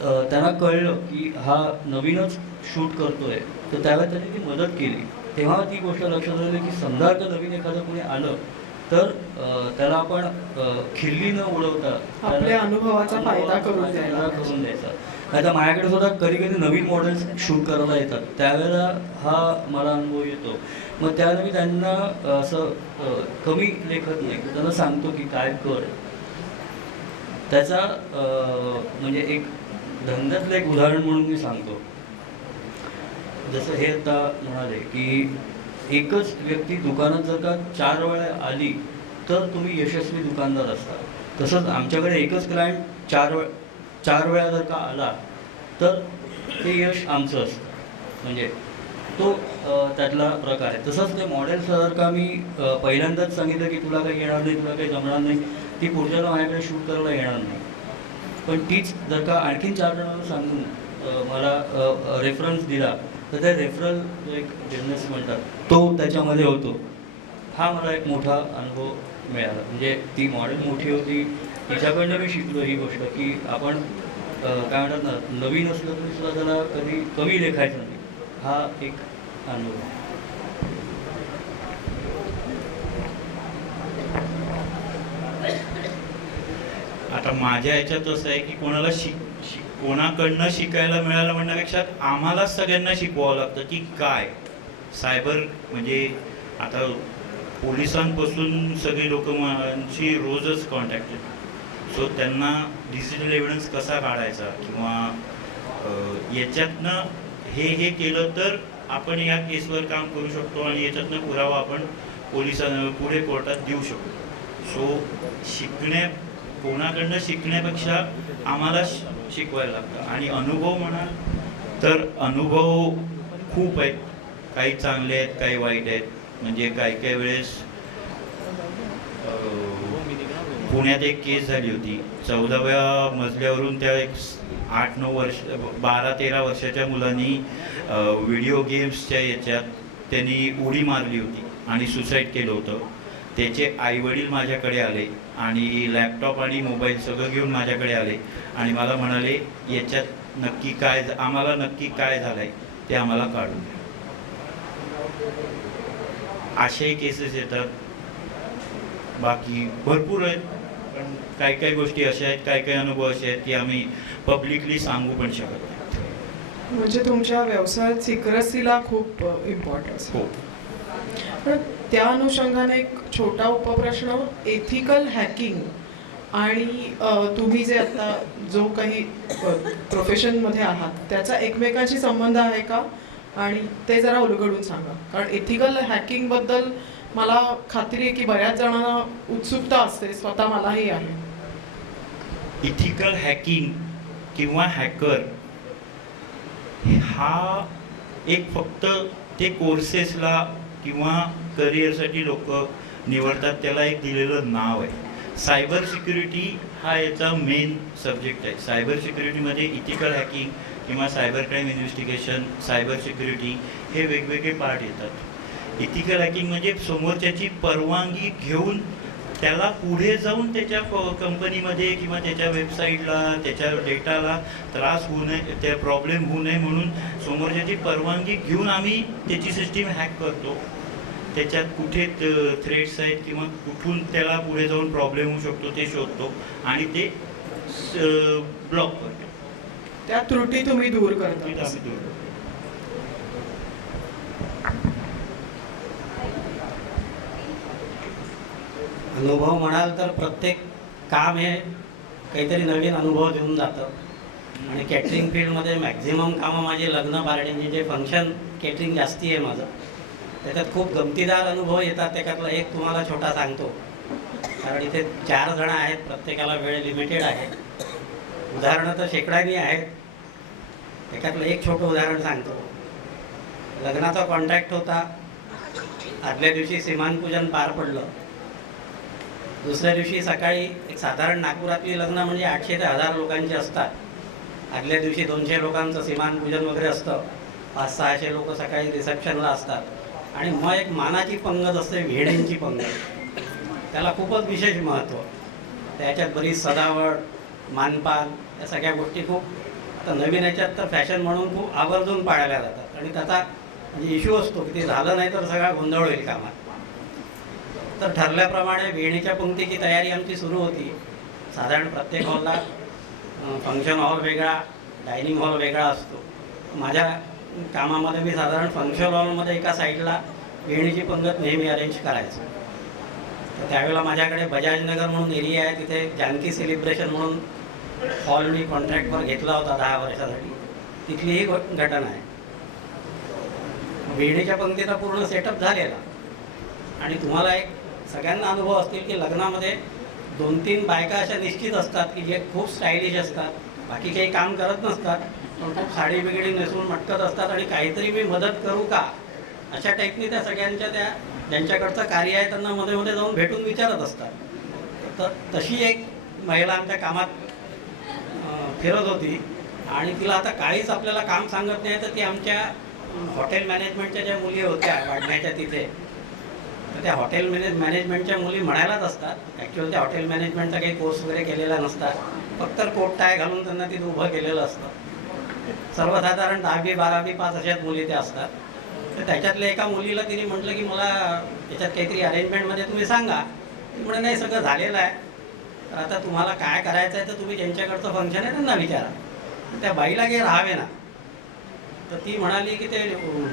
त्यांना कळलं की हा नवीनच शूट करतोय. तर त्यावेळेस त्यांनी ती मदत केली. तेव्हा ती गोष्ट लक्षात आली की समजा जर नवीन एखादं कोणी आलं तर त्याला आपण खिल्ली न उडवता आपल्या अनुभवाचा फायदा करून द्यायला द्यायचा. आता माझ्याकडे सुद्धा कधी कधी नवीन मॉडेल्स शूट करायला येतात. त्यावेळेला हा मला अनुभव येतो. मग त्यावेळेला मी त्यांना असं कमी लेखत नाही, त्यांना सांगतो की काय कर. त्याचा म्हणजे एक धंद्यातलं एक उदाहरण म्हणून मी सांगतो. जसं हे आता म्हणाले की एकच व्यक्ती दुकानात जर का 4 वेळा आली तर तुम्ही यशस्वी दुकानदार असता. तसंच आमच्याकडे एकच क्लायंट 4 वेळा जर का आला तर ते यश आमचं असतं. म्हणजे तो त्यातला प्रकार आहे. तसंच ते मॉडेल्स जर का मी पहिल्यांदाच सांगितलं की तुला काही येणार नाही, तुला काही जमणार नाही, ती पुढच्याला माझ्याकडे शूट करायला येणार नाही. पण तीच जर का आणखीन 4 जणांना सांगून मला रेफरन्स दिला तर त्या रेफरल जो एक बिझनेस म्हणतात तो त्याच्यामध्ये होतो. हा मला एक मोठा अनुभव मिळाला. म्हणजे ती मॉडेल मोठी होती, तिच्याकडनं मी शिकलो ही गोष्ट की आपण काय म्हणतात ना, नवीन असलं तरी सुद्धा त्याला कधी कमी लेखायचं नाही. हा एक अनुभव. आता माझ्या ह्याच्यात असं आहे की कोणाला कोणाकडनं शिकायला मिळालं म्हणण्यापेक्षा आम्हालाच सगळ्यांना शिकवावं लागतं की काय सायबर म्हणजे आता पोलिसांपासून सगळी लोकांशी रोजच कॉन्टॅक्ट आहे. सो त्यांना डिजिटल एव्हिडन्स कसा काढायचा किंवा याच्यातनं हे केलं तर आपण या केसवर काम करू शकतो आणि याच्यातनं पुरावा आपण पोलिसांना पुढे कोर्टात देऊ शकतो. सो कोणाकडनं शिकण्यापेक्षा आम्हाला शिकवायला लागतं. आणि अनुभव म्हणाल तर अनुभव खूप आहेत. काही चांगले आहेत, काही वाईट आहेत. म्हणजे काही वेळेस पुण्यात एक केस झाली होती. 14व्या मजल्यावरून त्या एक 8-9 वर्ष 12-13 वर्षाच्या मुलांनी व्हिडिओ गेम्सच्या याच्यात त्यांनी उडी मारली होती आणि सुसाईड केलं होतं. त्याचे आईवडील माझ्याकडे आले आणि लॅपटॉप आणि मोबाईल सगळं घेऊन माझ्याकडे आले आणि मला म्हणाले याच्यात नक्की काय आम्हाला नक्की काय झालं आहे ते आम्हाला काढून द्या. अशाही केसेस येतात. बाकी भरपूर आहेत, पण काही काही गोष्टी अशा आहेत, काही काही अनुभव असे आहेत की आम्ही पब्लिकली सांगू पण शकत नाही. म्हणजे तुमच्या व्यवसायात सिक्रेसीला खूप इम्पॉर्टन्स. हो. पण त्या अनुषंगाने एक छोटा उपप्रश्न, एथिकल हॅकिंग आणि तुम्ही जे आता जो काही प्रोफेशनमध्ये आहात त्याचा एकमेकांशी संबंध आहे का, आणि ते जरा उलगडून सांगा. कारण एथिकल हॅकिंगबद्दल मला खात्री आहे की बऱ्याच जणांना उत्सुकता असते, स्वतः मलाही आहे. इथिकल हॅकिंग किंवा हॅकर हा एक फक्त ते कोर्सेसला किंवा करिअरसाठी लोक निवडतात, त्याला एक दिलेलं नाव आहे. सायबर सिक्युरिटी हा याचा मेन सब्जेक्ट आहे. सायबर सिक्युरिटीमध्ये इथिकल हॅकिंग किंवा cyber crime investigation, cyber security हे वेगवेगळे पार्ट येतात. इथिकल हॅकिंग म्हणजे समोरच्याची परवानगी घेऊन त्याला पुढे जाऊन त्याच्या कंपनीमध्ये किंवा त्याच्या वेबसाईटला, त्याच्या डेटाला त्रास होऊ नये, त्या प्रॉब्लेम होऊ नये म्हणून समोरच्याची परवानगी घेऊन आम्ही त्याची सिस्टीम हॅक करतो. त्याच्यात कुठे थ्रेट्स आहेत किंवा कुठून त्याला पुढे जाऊन प्रॉब्लेम होऊ शकतो ते शोधतो आणि ते ब्लॉक करतो. त्या त्रुटी तुम्ही दूर तिथं करता. आम्ही दूर करतो. अनुभव म्हणाल तर प्रत्येक काम हे काहीतरी नवीन अनुभव देऊन जातं. आणि कॅटरिंग फील्डमध्ये मॅक्झिमम कामं माझे लग्न पार्टींचे, जे फंक्शन केटरिंग जास्ती आहे माझं, त्याच्यात खूप गमतीदार अनुभव येतात. त्याच्यातला एक तुम्हाला छोटा सांगतो, कारण इथे 4 जण आहेत, प्रत्येकाला वेळ लिमिटेड आहे. उदाहरणं तर शेकड्यांनी आहेत. त्याच्यातलं एक छोटं उदाहरण सांगतो. लग्नाचा कॉन्ट्रॅक्ट होता. आदल्या दिवशी सीमानपूजन पार पडलं. दुसऱ्या दिवशी सकाळी एक साधारण नागपुरातली लग्न म्हणजे 800 ते 1000 लोकांची असतात. आदल्या दिवशी 200 लोकांचं सीमानपूजन वगैरे असतं. 500-600 लोक सकाळी रिसेप्शनला असतात. आणि मग एक मानाची पंगत असते, वेणींची पंगत. त्याला खूपच विशेष महत्त्व. त्याच्यात बरीच सजावट, मानपान, या सगळ्या गोष्टी खूप आता नवीन याच्यात तर फॅशन म्हणून खूप आवर्जून पाळल्या जातात. आणि त्याचा म्हणजे इश्यू असतो की ते झालं नाही तर सगळा गोंधळ होईल कामात. तर ठरल्याप्रमाणे वेणीच्या पंक्तीची तयारी आमची सुरू होती. साधारण प्रत्येक हॉलला फंक्शन हॉल वेगळा, डायनिंग हॉल वेगळा असतो. माझ्या कामामध्ये मी साधारण फंक्शन हॉलमध्ये एका साईडला वेणीची पंगत नेहमी अरेंज करायचो. तर त्यावेळेला माझ्याकडे बजाजनगर म्हणून एरिया आहे, तिथे जानकी सेलिब्रेशन म्हणून हॉल मी कॉन्ट्रॅक्टवर घेतला होता 10 वर्षासाठी. तिथली ही घटना आहे. वेणीच्या पंक्तीचा पूर्ण सेटअप झालेला. आणि तुम्हाला एक सगळ्यांना अनुभव असतील की लग्नामध्ये 2-3 बायका अशा निश्चित असतात की जे खूप स्टायलिश असतात, बाकी काही काम करत नसतात, पण खूप साडी बिगडी नेसून मटकत असतात आणि काहीतरी मी मदत करू का अशा टाईपनी त्या सगळ्यांच्या, त्या ज्यांच्याकडचं कार्य आहे त्यांना मध्ये मध्ये जाऊन भेटून विचारत असतात. तर तशी एक महिला आमच्या कामात फिरत होती आणि तिला आता काहीच आपल्याला काम सांगत नाही. तर ती आमच्या हॉटेल मॅनेजमेंटच्या ज्या मुली होत्या वाढण्याच्या तिथे, तर त्या हॉटेल मॅनेजमेंटच्या मुली म्हणायलाच असतात. ॲक्च्युअली त्या हॉटेल मॅनेजमेंटचा काही कोर्स वगैरे केलेला नसतात, फक्त कोट टाय घालून त्यांना तिथं उभं केलेलं असतं. सर्वसाधारण 10वी 12वी पास अशाच मुली त्या असतात. तर त्याच्यातल्या एका मुलीला तिने म्हटलं की मला याच्यात काहीतरी अरेंजमेंटमध्ये तुम्ही सांगा. ती म्हणे नाही, सगळं झालेलं आहे, तर आता तुम्हाला काय करायचं आहे तर तुम्ही ज्यांच्याकडचं फंक्शन आहे त्यांना विचारा. त्या बाईला काही राहावे ना. तर ती म्हणाली की ते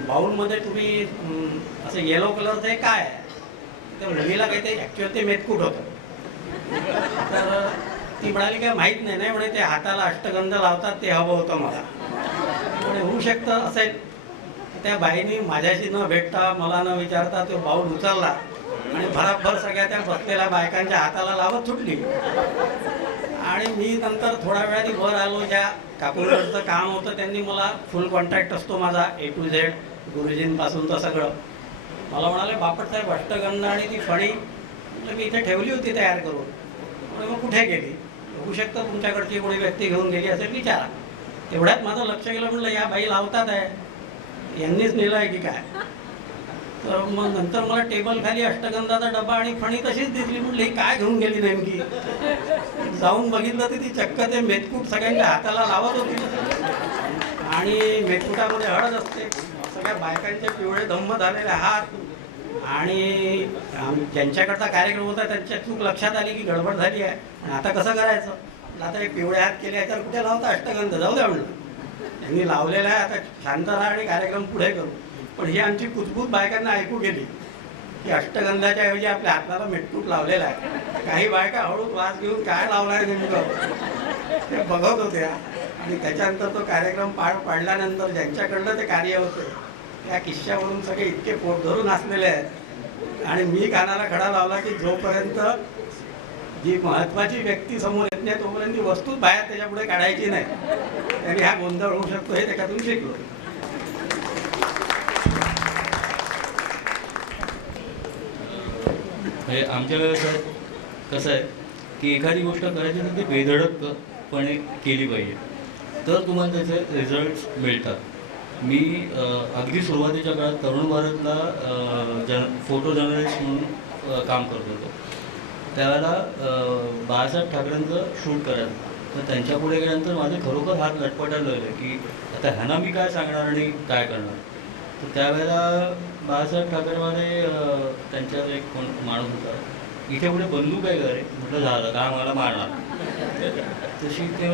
बाऊलमध्ये तुम्ही असं येलो कलरचं हे काय आहे. त्या मुलीला काही ते ॲक्च्युअली ते मेतकूट होतं. तर ती म्हणाली काय माहीत नाही. नाही म्हणे ते हाताला अष्टगंध लावतात ते हवं होतं मला. म्हणे होऊ शकतं असेल. त्या बाईनी माझ्याशी न भेटता, मला न विचारता तो बाऊल उचलला आणि भराभर सगळ्या त्या बसलेल्या बायकांच्या हाताला लावत सुटली. आणि मी नंतर थोड्या वेळाने वर आलो. ज्या काकूंकडचं काम होतं त्यांनी मला, फुल कॉन्ट्रॅक्ट असतो माझा A to Z, गुरुजींपासून तर सगळं. मला म्हणाले बापटसाहेब अष्टगंध आणि ती फणी मी इथे ठेवली होती तयार करून. म्हणजे मग कुठे गेली. होऊ शकतं तुमच्याकडची कोणी व्यक्ती घेऊन गेली असेल, विचारा. तेवढ्यात माझं लक्ष गेलं. म्हटलं या बाई लावतात आहे, यांनीच नेलं आहे की काय. तर मग नंतर मला टेबल खाली अष्टगंधाचा डबा आणि फणी तशीच दिसली. म्हटलं ही काय घेऊन गेली नेमकी. जाऊन बघितलं तर ती चक्क ते मेतकूट सगळ्यांच्या हाताला लावत होती. आणि मेतकुटामध्ये हळद असते. सगळ्या बायकांचे पिवळे धम्म झालेले हात आणि ज्यांच्याकडचा कार्यक्रम होता त्यांच्या चूक लक्षात आली की गडबड झाली आहे आणि आता कसं करायचं. म्हटलं आता हे पिवळे हात केले आहे तर कुठे लावता अष्टगंध, जाऊ द्या म्हणलं. त्यांनी लावलेला आहे, आता शांत राहा आणि कार्यक्रम पुढे करू. पण ही आमची कुजबूज बायकांना ऐकू गेली की अष्टगंधाच्या ऐवजी आपल्या हाताला मेटकूट लावलेला आहे. काही बायका हळूच वास घेऊन काय लावला आहे नेमकं ते बघत होत्या. आणि त्याच्यानंतर तो कार्यक्रम पार पाडल्यानंतर ज्यांच्याकडनं ते कार्य होते त्या किश्श्यावरून सगळे इतके पोट धरून हसलेले आहेत. आणि मी कानाला खडा लावला की जोपर्यंत जी महत्त्वाची व्यक्ती समोर येत नाही तोपर्यंत ती वस्तूच बाहेर त्याच्या पुढे काढायची नाही. त्यांनी हा गोंधळ होऊ शकतो हे त्याच्यातून शिकलो. हे आमच्याकडे कसं आहे की एखादी गोष्ट करायची तर ती बेधडकपणे केली पाहिजे, तर तुम्हाला त्याचे रिझल्ट्स मिळतात. मी अगदी सुरुवातीच्या काळात तरुण भारतला फोटो जर्नलिस्ट म्हणून काम करत होतो. त्यावेळेला बाळासाहेब ठाकरेंचं शूट करायचं, तर त्यांच्या पुढे गेल्यानंतर माझे खरोखर हात लटपटायला लागले की आता ह्यांना मी काय सांगणार आणि काय करणार. तर त्यावेळेला बाळासाहेब ठाकरेमध्ये त्यांच्यात एक कोण माणूस होता, इथे पुढे बंदूक आहे का रे, म्हटलं झालं का मला मारणार. तशी ते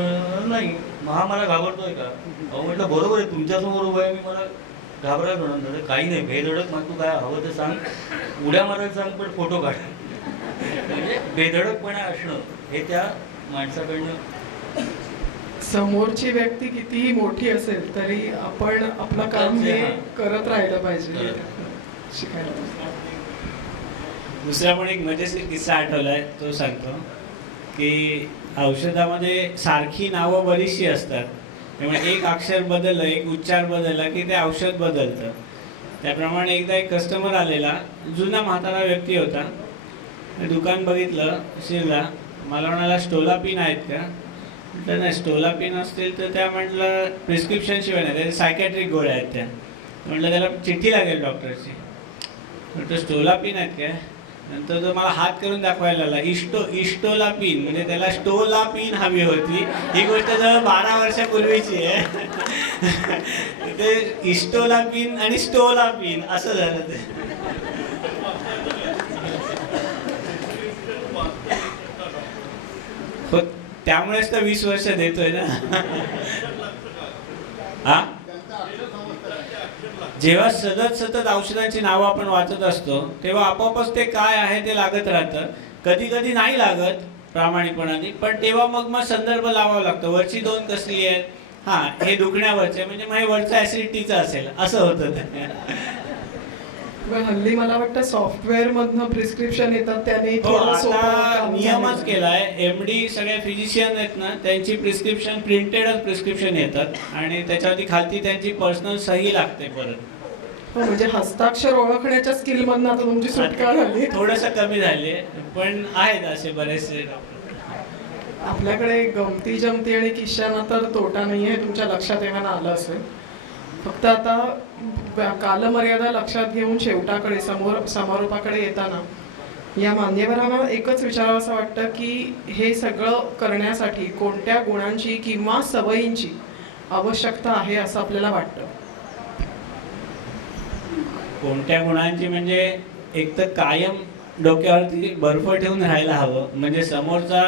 नाही, हा मला घाबरतोय का. अहो म्हटलं बरोबर आहे, तुमच्यासमोर उभं आहे, मी मला घाबरायला म्हणणार काही नाही, बेधडक मग तू काय हवं ते सांग, उड्या मारायला सांग, पण फोटो काढ. म्हणजे बेधडकपणा असणं हे त्या माणसाकडनं. समोरची व्यक्ती कितीही मोठी असेल तरी आपण आपलं काम हे करत राहिलं पाहिजे, शिकायला पाहिजे. दुसरा पण एक मजेशीर किस्सा आठवलाय, तो सांगतो की औषधामध्ये सारखी नावं बरीचशी असतात. त्यामुळे एक अक्षर बदललं, एक उच्चार बदलला की ते औषध बदलतं. त्याप्रमाणे एकदा एक कस्टमर आलेला, जुना म्हातारा व्यक्ती होता. दुकान बघितलं शिरला, मला म्हणाला स्टोला पिन आहेत का. तर नाही, स्टोला पिन असतील तर त्या म्हटलं प्रिस्क्रिप्शन शिवाय नाही, त्याच्या सायकॅट्रिक गोळ्या आहेत त्या. म्हटलं त्याला चिठ्ठी लागेल डॉक्टरची. म्हटलं स्टोला पिन आहेत काय. नंतर तो मला हात करून दाखवायला लागला, इस्टोला पिन, म्हणजे त्याला स्टोला पिन हवी होती. ही गोष्ट जवळ 12 वर्षापूर्वीची आहे. ते इस्टोला पिन आणि स्टोला पिन असं झालं ते. त्यामुळेच तर 20 वर्ष देतोय ना. हा, जेव्हा सतत औषधांची नावं आपण वाचत असतो तेव्हा आपोआपच ते काय आहे ते लागत राहतं. कधी कधी नाही लागत प्रामाणिकपणाने, पण तेव्हा मग संदर्भ लावावा लागतो. वरची 2 कसली आहेत, हां हे दुखण्यावरचे, म्हणजे मग हे वरचं ॲसिडिटीचं असेल, असं होतं ते. हल्ली मला वाटतं सॉफ्टवेअर मधनं प्रिस्क्रिप्शन येतात, त्याने हो, थोडं सोपं आता काम नियमच झालंय. केलाय. MD सगळे फिजिशियन आहेत ना, त्यांची प्रिस्क्रिप्शन प्रिंटेडच प्रिस्क्रिप्शन येतात आणि त्याच्यावरती खालती त्यांची पर्सनल सही लागते परत. हो, म्हणजे हस्ताक्षर ओळखण्याच्या स्किल मधनं आता तुमची सुटका झाली. थोडंसं कमी झाले, पण आहेत असे बरेचसे. आपल्याकडे गमती जमती आणि किश्श्यांना तर तोटा नाही आहे, तुमच्या लक्षात येवाना आलं असेल. फक्त आता कालमर्यादा लक्षात घेऊन शेवटाकडे समारोपाकडे येताना या मान्यवरांना एकच विचारावं असं वाटतं की हे सगळं करण्यासाठी कोणत्या गुणांची किंवा सवयींची आवश्यकता आहे असं आपल्याला वाटतं. कोणत्या गुणांची म्हणजे एक तर कायम डोक्यावरती बर्फ ठेवून राहायला हवं. म्हणजे समोरचा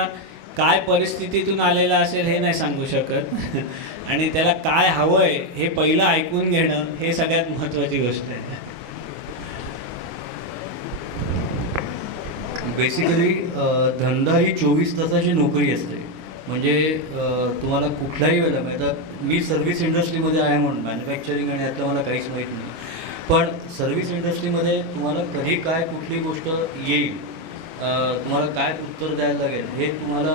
काय परिस्थितीतून आलेला असेल हे नाही सांगू शकत. आणि त्याला काय हवंय हे पहिलं ऐकून घेणं हे सगळ्यात महत्त्वाची गोष्ट आहे. बेसिकली धंदा ही 24 तासाची नोकरी असते. म्हणजे तुम्हाला कुठल्याही वेळेला, आता मी सर्व्हिस इंडस्ट्रीमध्ये आहे म्हणून मॅन्युफॅक्चरिंग आणि यातलं मला काहीच माहीत नाही, पण सर्व्हिस इंडस्ट्रीमध्ये तुम्हाला कधी काय कुठली गोष्ट येईल, तुम्हाला काय उत्तर द्यायला लागेल हे तुम्हाला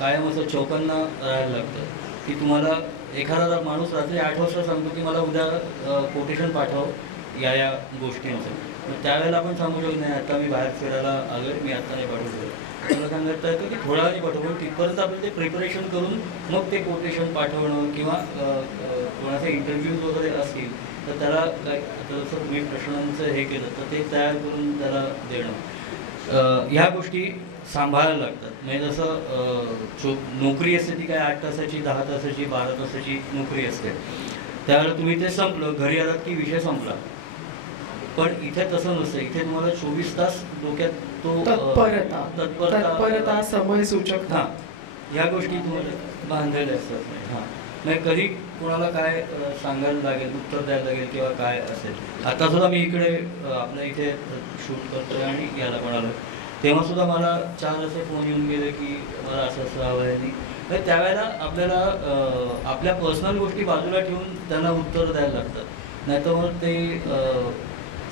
कायम असं चौकांना राहायला लागतं. की तुम्हाला एखादा माणूस रात्री 8 वाजता सांगतो की मला उद्या कोटेशन पाठव या गोष्टींचं, मग त्यावेळेला आपण सांगू शकत नाही आता मी बाहेर फिरायला आलो आहे, मी आता नाही पाठवू शकत. मला सांगता येतं की थोडा वेळाने पाठवू, तिथपर्यंत आपण ते प्रिपरेशन करून मग ते कोटेशन पाठवणं किंवा कोणाचे इंटरव्ह्यूज वगैरे असतील तर त्याला काय, आता जसं तुम्ही प्रश्नांचं हे केलं तर ते तयार करून त्याला देणं, ह्या गोष्टी सांभाळायला लागतात. म्हणजे जसं नोकरी असते ती काय 8 तासाची, 10 तासाची, 12 तासाची नोकरी असते. त्यावेळेला तुम्ही ते संपलं, घरी आलात की विषय संपला. पण इथे तसं नसतं. इथे तुम्हाला 24 तास डोक्यात तो तत्परता समय सूचकता. हां, ह्या गोष्टी तुम्हाला बांधलेल्या असतात. हां, म्हणजे कधी कोणाला काय सांगायला लागेल, उत्तर द्यायला लागेल किंवा काय असेल. आता सुद्धा मी इकडे आपल्या इथे शूट करतोय आणि याला पण आलो, तेव्हा सुद्धा मला 4 असे फोन येऊन गेले की मला असं असं हवं आहे. आणि म्हणजे त्यावेळेला आपल्याला आपल्या पर्सनल गोष्टी बाजूला ठेवून त्यांना उत्तर द्यायला लागतं. नाही तर मग ते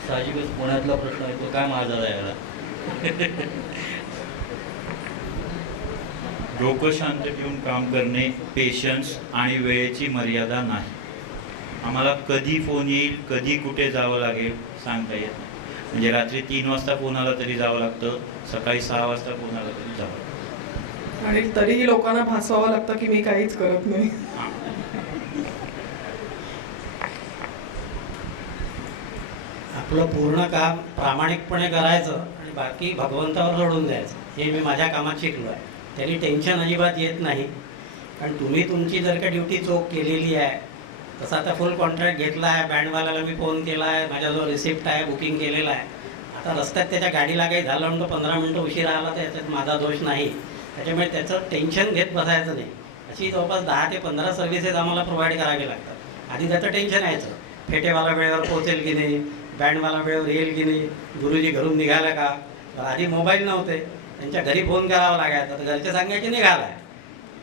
साहजिकच पुण्यातला प्रश्न येतो, काय माझा द्यायला. डोकं शांत ठेवून काम करणे, पेशन्स आणि वेळेची मर्यादा नाही. आम्हाला कधी फोन येईल, कधी कुठे जावं लागेल सांगता येत नाही. म्हणजे रात्री 3 वाजता फोन आला तरी जावं लागतं, सकाळी 6 वाजता फोन आला तरी जावं लागतं. आणि तरीही लोकांना भासवावं लागतं की मी काहीच करत नाही. हां. आपलं पूर्ण काम प्रामाणिकपणे करायचं आणि बाकी भगवंतावर सोडून द्यायचं. हे मी माझ्या कामात शिकलो आहे. त्यांनी टेन्शन अजिबात येत नाही. कारण तुम्ही तुमची जर का ड्युटी चोख केलेली आहे, तसं आता फुल कॉन्ट्रॅक्ट घेतला आहे, बँडवाल्याला मी फोन केला आहे, माझ्याजवळ रिसिप्ट आहे, बुकिंग केलेलं आहे. आता रस्त्यात त्याच्या गाडीला काही झालं म्हणतो 15 मिनटं उशीर आला तर याच्यात माझा दोष नाही. त्याच्यामुळे त्याचं टेन्शन घेत बसायचं नाही. अशी जवळपास 10 ते 15 सर्व्हिसेस आम्हाला प्रोव्हाइड करावे लागतात. आधी त्याचं टेन्शन यायचं, फेटेवाला वेळेवर पोहोचेल की नाही, बँडवाला वेळेवर येईल की नाही, गुरुजी घरून निघाला का. आधी मोबाईल नव्हते, त्यांच्या घरी फोन करावा लागायचा, तर घरचे सांगायचे निघाला आहे.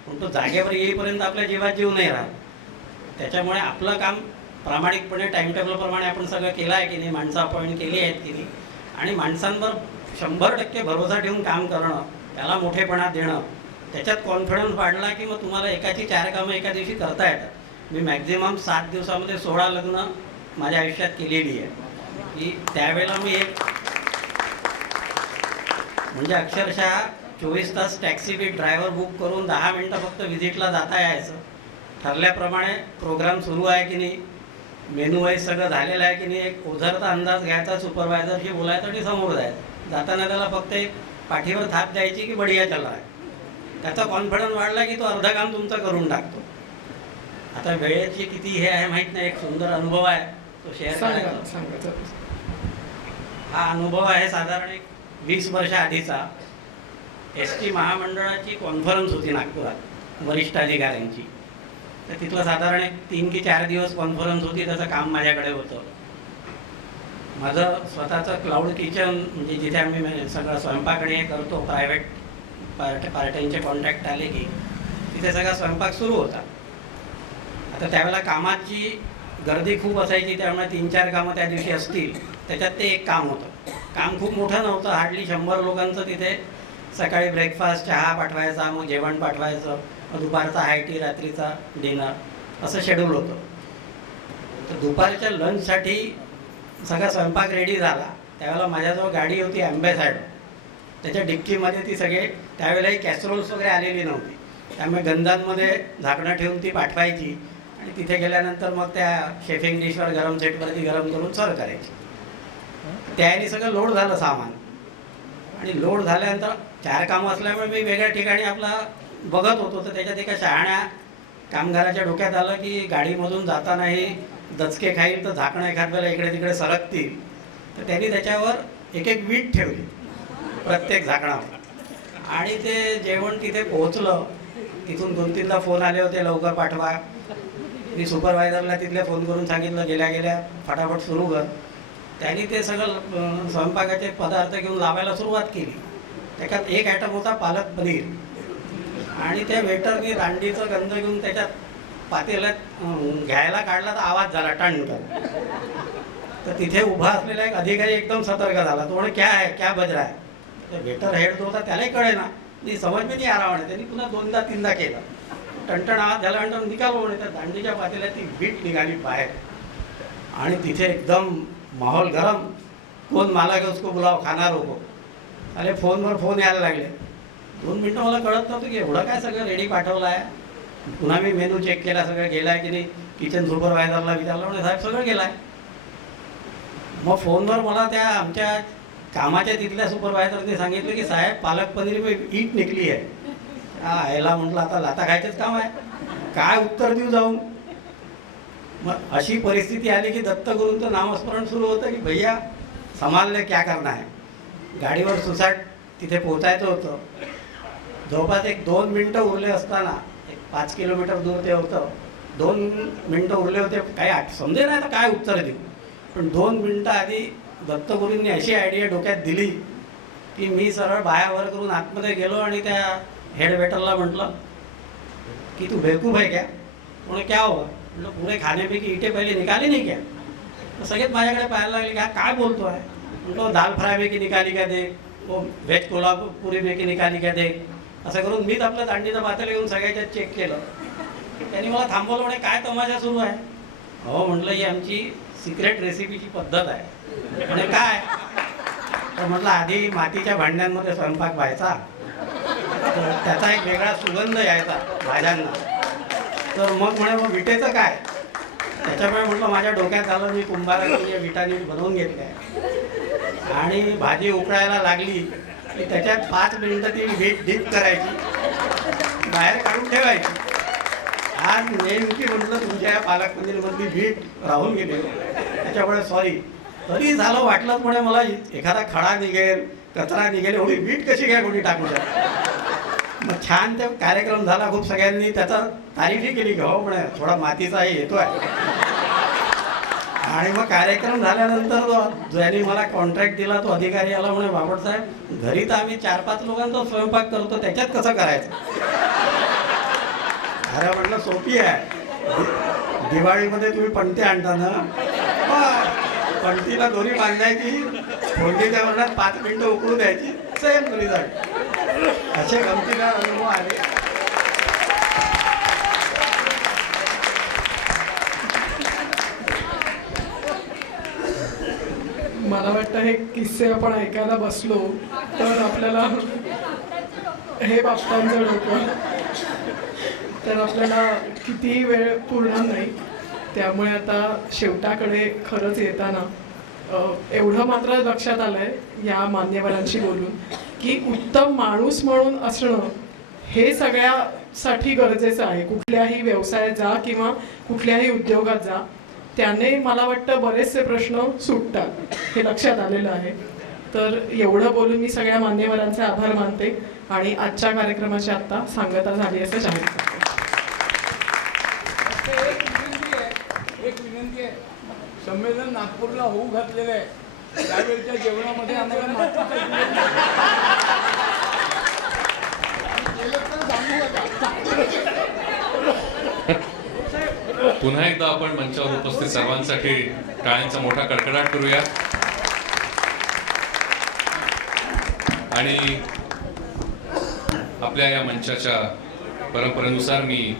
पण तो जागेवर येईपर्यंत आपल्या जीवात जीव नाही राहत. त्याच्यामुळे आपलं काम प्रामाणिकपणे टाईमटेबलप्रमाणे आपण सगळं केलं आहे की नाही, माणसं अपॉइंट केली आहेत की नाही, आणि माणसांवर 100% भरोसा ठेवून काम करणं, त्याला मोठेपणा देणं, त्याच्यात कॉन्फिडन्स वाढला की मग तुम्हाला एकाची 4 कामं एका दिवशी करता येतात. मी मॅक्झिमम 7 दिवसामध्ये 16 लग्न माझ्या आयुष्यात केलेली आहे. की त्यावेळेला मी एक म्हणजे अक्षरशः 24 तास टॅक्सी बी ड्रायव्हर बुक करून 10 मिनटं फक्त व्हिजिटला जाता यायचं. ठरल्याप्रमाणे प्रोग्राम सुरू आहे की नाही, मेनू वाईज सगळं झालेलं आहे की नाही, एक ओझरचा अंदाज घ्यायचा, सुपरवायझरशी बोलायचं आणि समोर जायचं. जाताना त्याला फक्त एक पाठीवर थाप द्यायची की बढिया चला आहे. त्याचा कॉन्फिडन्स वाढला की तो अर्ध काम तुमचं करून टाकतो. आता वेळेची किती हे आहे माहीत नाही, एक सुंदर अनुभव आहे तो शेअर करायचा. सांगा. हा अनुभव आहे साधारण एक 20 वर्ष आधीचा. ST महामंडळाची कॉन्फरन्स होती नागपुरात वरिष्ठ अधिकाऱ्यांची. तर तिथलं साधारण एक 3 की 4 दिवस कॉन्फरन्स होती. त्याचं काम माझ्याकडे होतं. माझं स्वतःचं क्लाउड किचन, म्हणजे जिथे आम्ही सगळं स्वयंपाक आणि हे करतो, प्रायव्हेट पार्ट्यांचे कॉन्ट्रॅक्ट आले की तिथे सगळा स्वयंपाक सुरू होता. आता त्यावेळेला कामाची गर्दी खूप असायची, त्यामुळे 3-4 कामं त्या दिवशी असतील, त्याच्यात ते एक काम होतं. काम खूप मोठं नव्हतं, हार्डली 100 लोकांचं. तिथे सकाळी ब्रेकफास्ट, चहा पाठवायचा, मग जेवण पाठवायचं, मग दुपारचा हाय टी, रात्रीचा डिनर, असं शेड्यूल होतं. तर दुपारच्या लंचसाठी सगळा स्वयंपाक रेडी झाला. त्यावेळेला माझ्याजवळ गाडी होती ॲम्बॅसॅडर. त्याच्या डिक्कीमध्ये ती सगळे, त्यावेळेलाही कॅसरोल्स वगैरे आलेली नव्हती, त्यामुळे गंजांमध्ये झाकणं ठेवून ती पाठवायची आणि तिथे गेल्यानंतर मग त्या शेफिंग डिशवर गरम सेटवरती गरम करून सर्व करायची. त्याने सगळं लोड झालं सामान, आणि लोड झाल्यानंतर 4 कामं असल्यामुळे मी वेगळ्या ठिकाणी आपला बघत होतो. तर त्याच्यात एका शहाण्या कामगाराच्या डोक्यात आलं की गाडीमधून जातानाही दचके खाईल तर झाकणं एखाद वेळेला इकडे तिकडे सरकतील. तर त्यांनी त्याच्यावर एक वीट ठेवली प्रत्येक झाकणावर, आणि ते जेवण तिथे पोहोचलं. तिथून 2-3दा फोन आले होते, लवकर पाठवा. मी सुपरवायझरला तिथले फोन करून सांगितलं, गेल्या गेल्या फटाफट सुरू कर. त्यांनी ते सगळं स्वयंपाकाचे पदार्थ घेऊन लावायला सुरुवात केली. त्याच्यात एक आयटम होता पालक पनीर, आणि त्या वेटरनी रांडीचं गंध घेऊन त्याच्यात पातेल्यात घ्यायला काढला तर आवाज झाला टन. तर तिथे उभा असलेला एक अधिकारी एकदम सतर्क झाला. तो म्हणे क्या है, क्या बज रहा है. तर वेटर हेड जो होता त्यालाही कळेना, नाही समज मी नाही आला म्हणे. त्यांनी पुन्हा 2दा-3दा केलं. टणटण आवाज झाल्यानंतर निघालो म्हणे. त्या दांडीच्या पातेल्यात ती वीट निघाली बाहेर, आणि तिथे एकदम माहोल गरम. कोण माला के उसको बुलाव, खाना रोको. अरे फोनवर फोन यायला लागले. 2 मिनटं मला कळत नव्हतं की एवढं काय सगळं रेडी पाठवलं आहे. पुन्हा मी मेनू चेक केला, सगळं गेला आहे की नाही. किचन सुपरवायझरला विचारलं, म्हणजे साहेब सगळं गेलं आहे. मग फोनवर मला त्या आमच्या कामाच्या तिथल्या सुपरवायझरने सांगितलं की साहेब पालक पनीर में ईट निघली आहे. याला म्हटलं आता लाता खायचंच काम आहे, काय उत्तर देऊ जाऊन. मग अशी परिस्थिती आली की दत्तगुरूंचं नामस्मरण सुरू होतं की भैया संभालने क्या करना है. गाडीवर सुसाट तिथे पोचायचं होतं. जवळपास एक 2 मिनटं उरले असताना, एक 5 किलोमीटर दूर ते होतं, 2 मिनटं उरले होते, काही समजे नाही तर काय उत्तर देऊ. पण 2 मिनटं आधी दत्तगुरूंनी अशी आयडिया डोक्यात दिली की मी सरळ बायावर करून आतमध्ये गेलो आणि त्या हेड वेटरला म्हटलं कि तू बेवकूफ है क्या. म्हणून क्या हुआ. म्हटलं पुरे खाने पे की इटे पहिले निकाली नहीं क्या. तर सगळेच माझ्याकडे पाहायला लागले की काय बोलतो आहे. म्हटलं दाल फ्राय में की निकाली क्या दे, वो व्हेज कोल्हापुरी में की निकाली क्या दे. असं करून मीच आपलं दांडीचं पातेलं घेऊन सगळ्याच्यात चेक केलं. त्यांनी मला थांबवलं. म्हणे काय तमाशा सुरू आहे. हो म्हटलं ही आमची सिक्रेट रेसिपीची पद्धत आहे. म्हणे काय. तर म्हटलं आधी मातीच्या भांड्यांमध्ये स्वयंपाक व्हायचा, तर त्याचा एक वेगळा सुगंध यायचा भाज्यांना. तर मग म्हणे मग विटेचं काय. त्याच्यामुळे म्हटलं माझ्या डोक्यात आलं, मी कुंभाराने विटाने बनवून घेतल्या आणि भाजी उकळायला लागली की त्याच्यात 5 मिनिटं ती वीट डीप करायची, बाहेर काढून ठेवायची. आज नेमकी म्हटलं तुमच्या या पालक पनीरमधली वीट राहून गेली, त्याच्यामुळे सॉरी. तरी झालं वाटलं म्हणे मला एखादा खडा निघेल, कचरा निघेल, एवढी वीट कशी काय कोणी टाकू शकतो. मग छान ते कार्यक्रम झाला. खूप सगळ्यांनी त्याचा तारीफही केली की हो म्हणे थोडा मातीचाही येतोय. आणि मग कार्यक्रम झाल्यानंतर ज्यांनी मला कॉन्ट्रॅक्ट दिला तो अधिकारी आला. म्हणे बापटसाहेब घरी तर आम्ही 4-5 लोकांचा स्वयंपाक करतो, त्याच्यात कसं करायचं. अरे म्हटलं सोपी आहे. दिवाळीमध्ये तुम्ही पणती आणता ना, पणतीला दोरी बांधायची, फोडणीच्या वरणात 5 मिनिटं उकळू द्यायची, सेम रिझल्ट. असे गमतीदार अनुभव आले. मला वाटतं हे किस्से आपण ऐकायला बसलो तर आपल्याला हे बाप्पांचं डोकं तर आपल्याला कितीही वेळ पुरणार नाही. त्यामुळे आता शेवटाकडे खरंच येताना एवढं मात्र लक्षात आलंय या मान्यवरांशी बोलून की उत्तम माणूस म्हणून असणं हे सगळ्यासाठी गरजेचं आहे. कुठल्याही व्यवसायात जा किंवा कुठल्याही उद्योगात जा, त्याने मला वाटतं बरेचसे प्रश्न सुटतात, हे लक्षात आलेलं आहे. तर एवढं बोलून मी सगळ्या मान्यवरांचे आभार मानते आणि आजच्या कार्यक्रमाची आत्ता सांगता झाली असं जाहीर करते. एक विनंती आहे. संमेलन नागपूरला होऊ घातलेलं आहे. त्यावेळच्या जेवणामध्ये आम्हाला पुन्हा एकदा आपण मंचावर उपस्थित सर्वांसाठी टाळ्यांचा मोठा कडकडाट करूया. आणि आपल्या या मंचाच्या परंपरेनुसार मी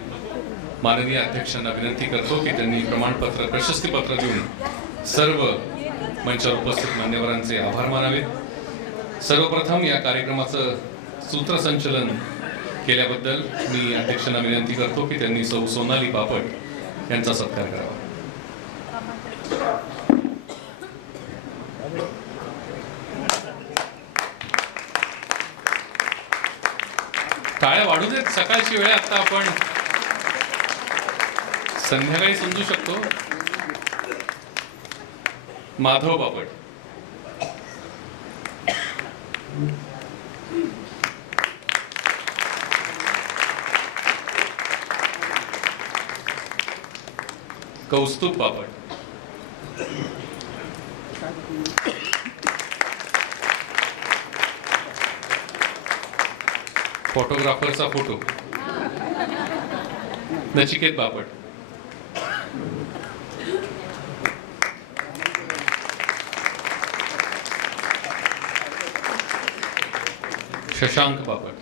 माननीय अध्यक्षांना विनंती करतो की त्यांनी प्रमाणपत्र, प्रशस्तीपत्र देऊन सर्व मंचावर उपस्थित मान्यवरांचे आभार मानावेत. सर्वप्रथम या कार्यक्रमाचं सूत्रसंचलन केल्याबद्दल मी अध्यक्षांना विनंती करतो की त्यांनी सौ सोनाली बापट यांचा सत्कार करावा. टाळ्या वाढू देत. सकाळची वेळ आता आपण संध्याकाळी समजू शकतो. माधव बापट. कौस्तुभ बापट. फोटोग्राफरचा फोटो नचिकेत बापट. शशांक बापट.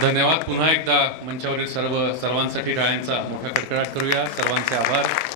धन्यवाद. पुन्हा एकदा मंचावरील सर्वांसाठी टाळ्यांचा मोठा कडकडाट करूया. सर्वांचे आभार.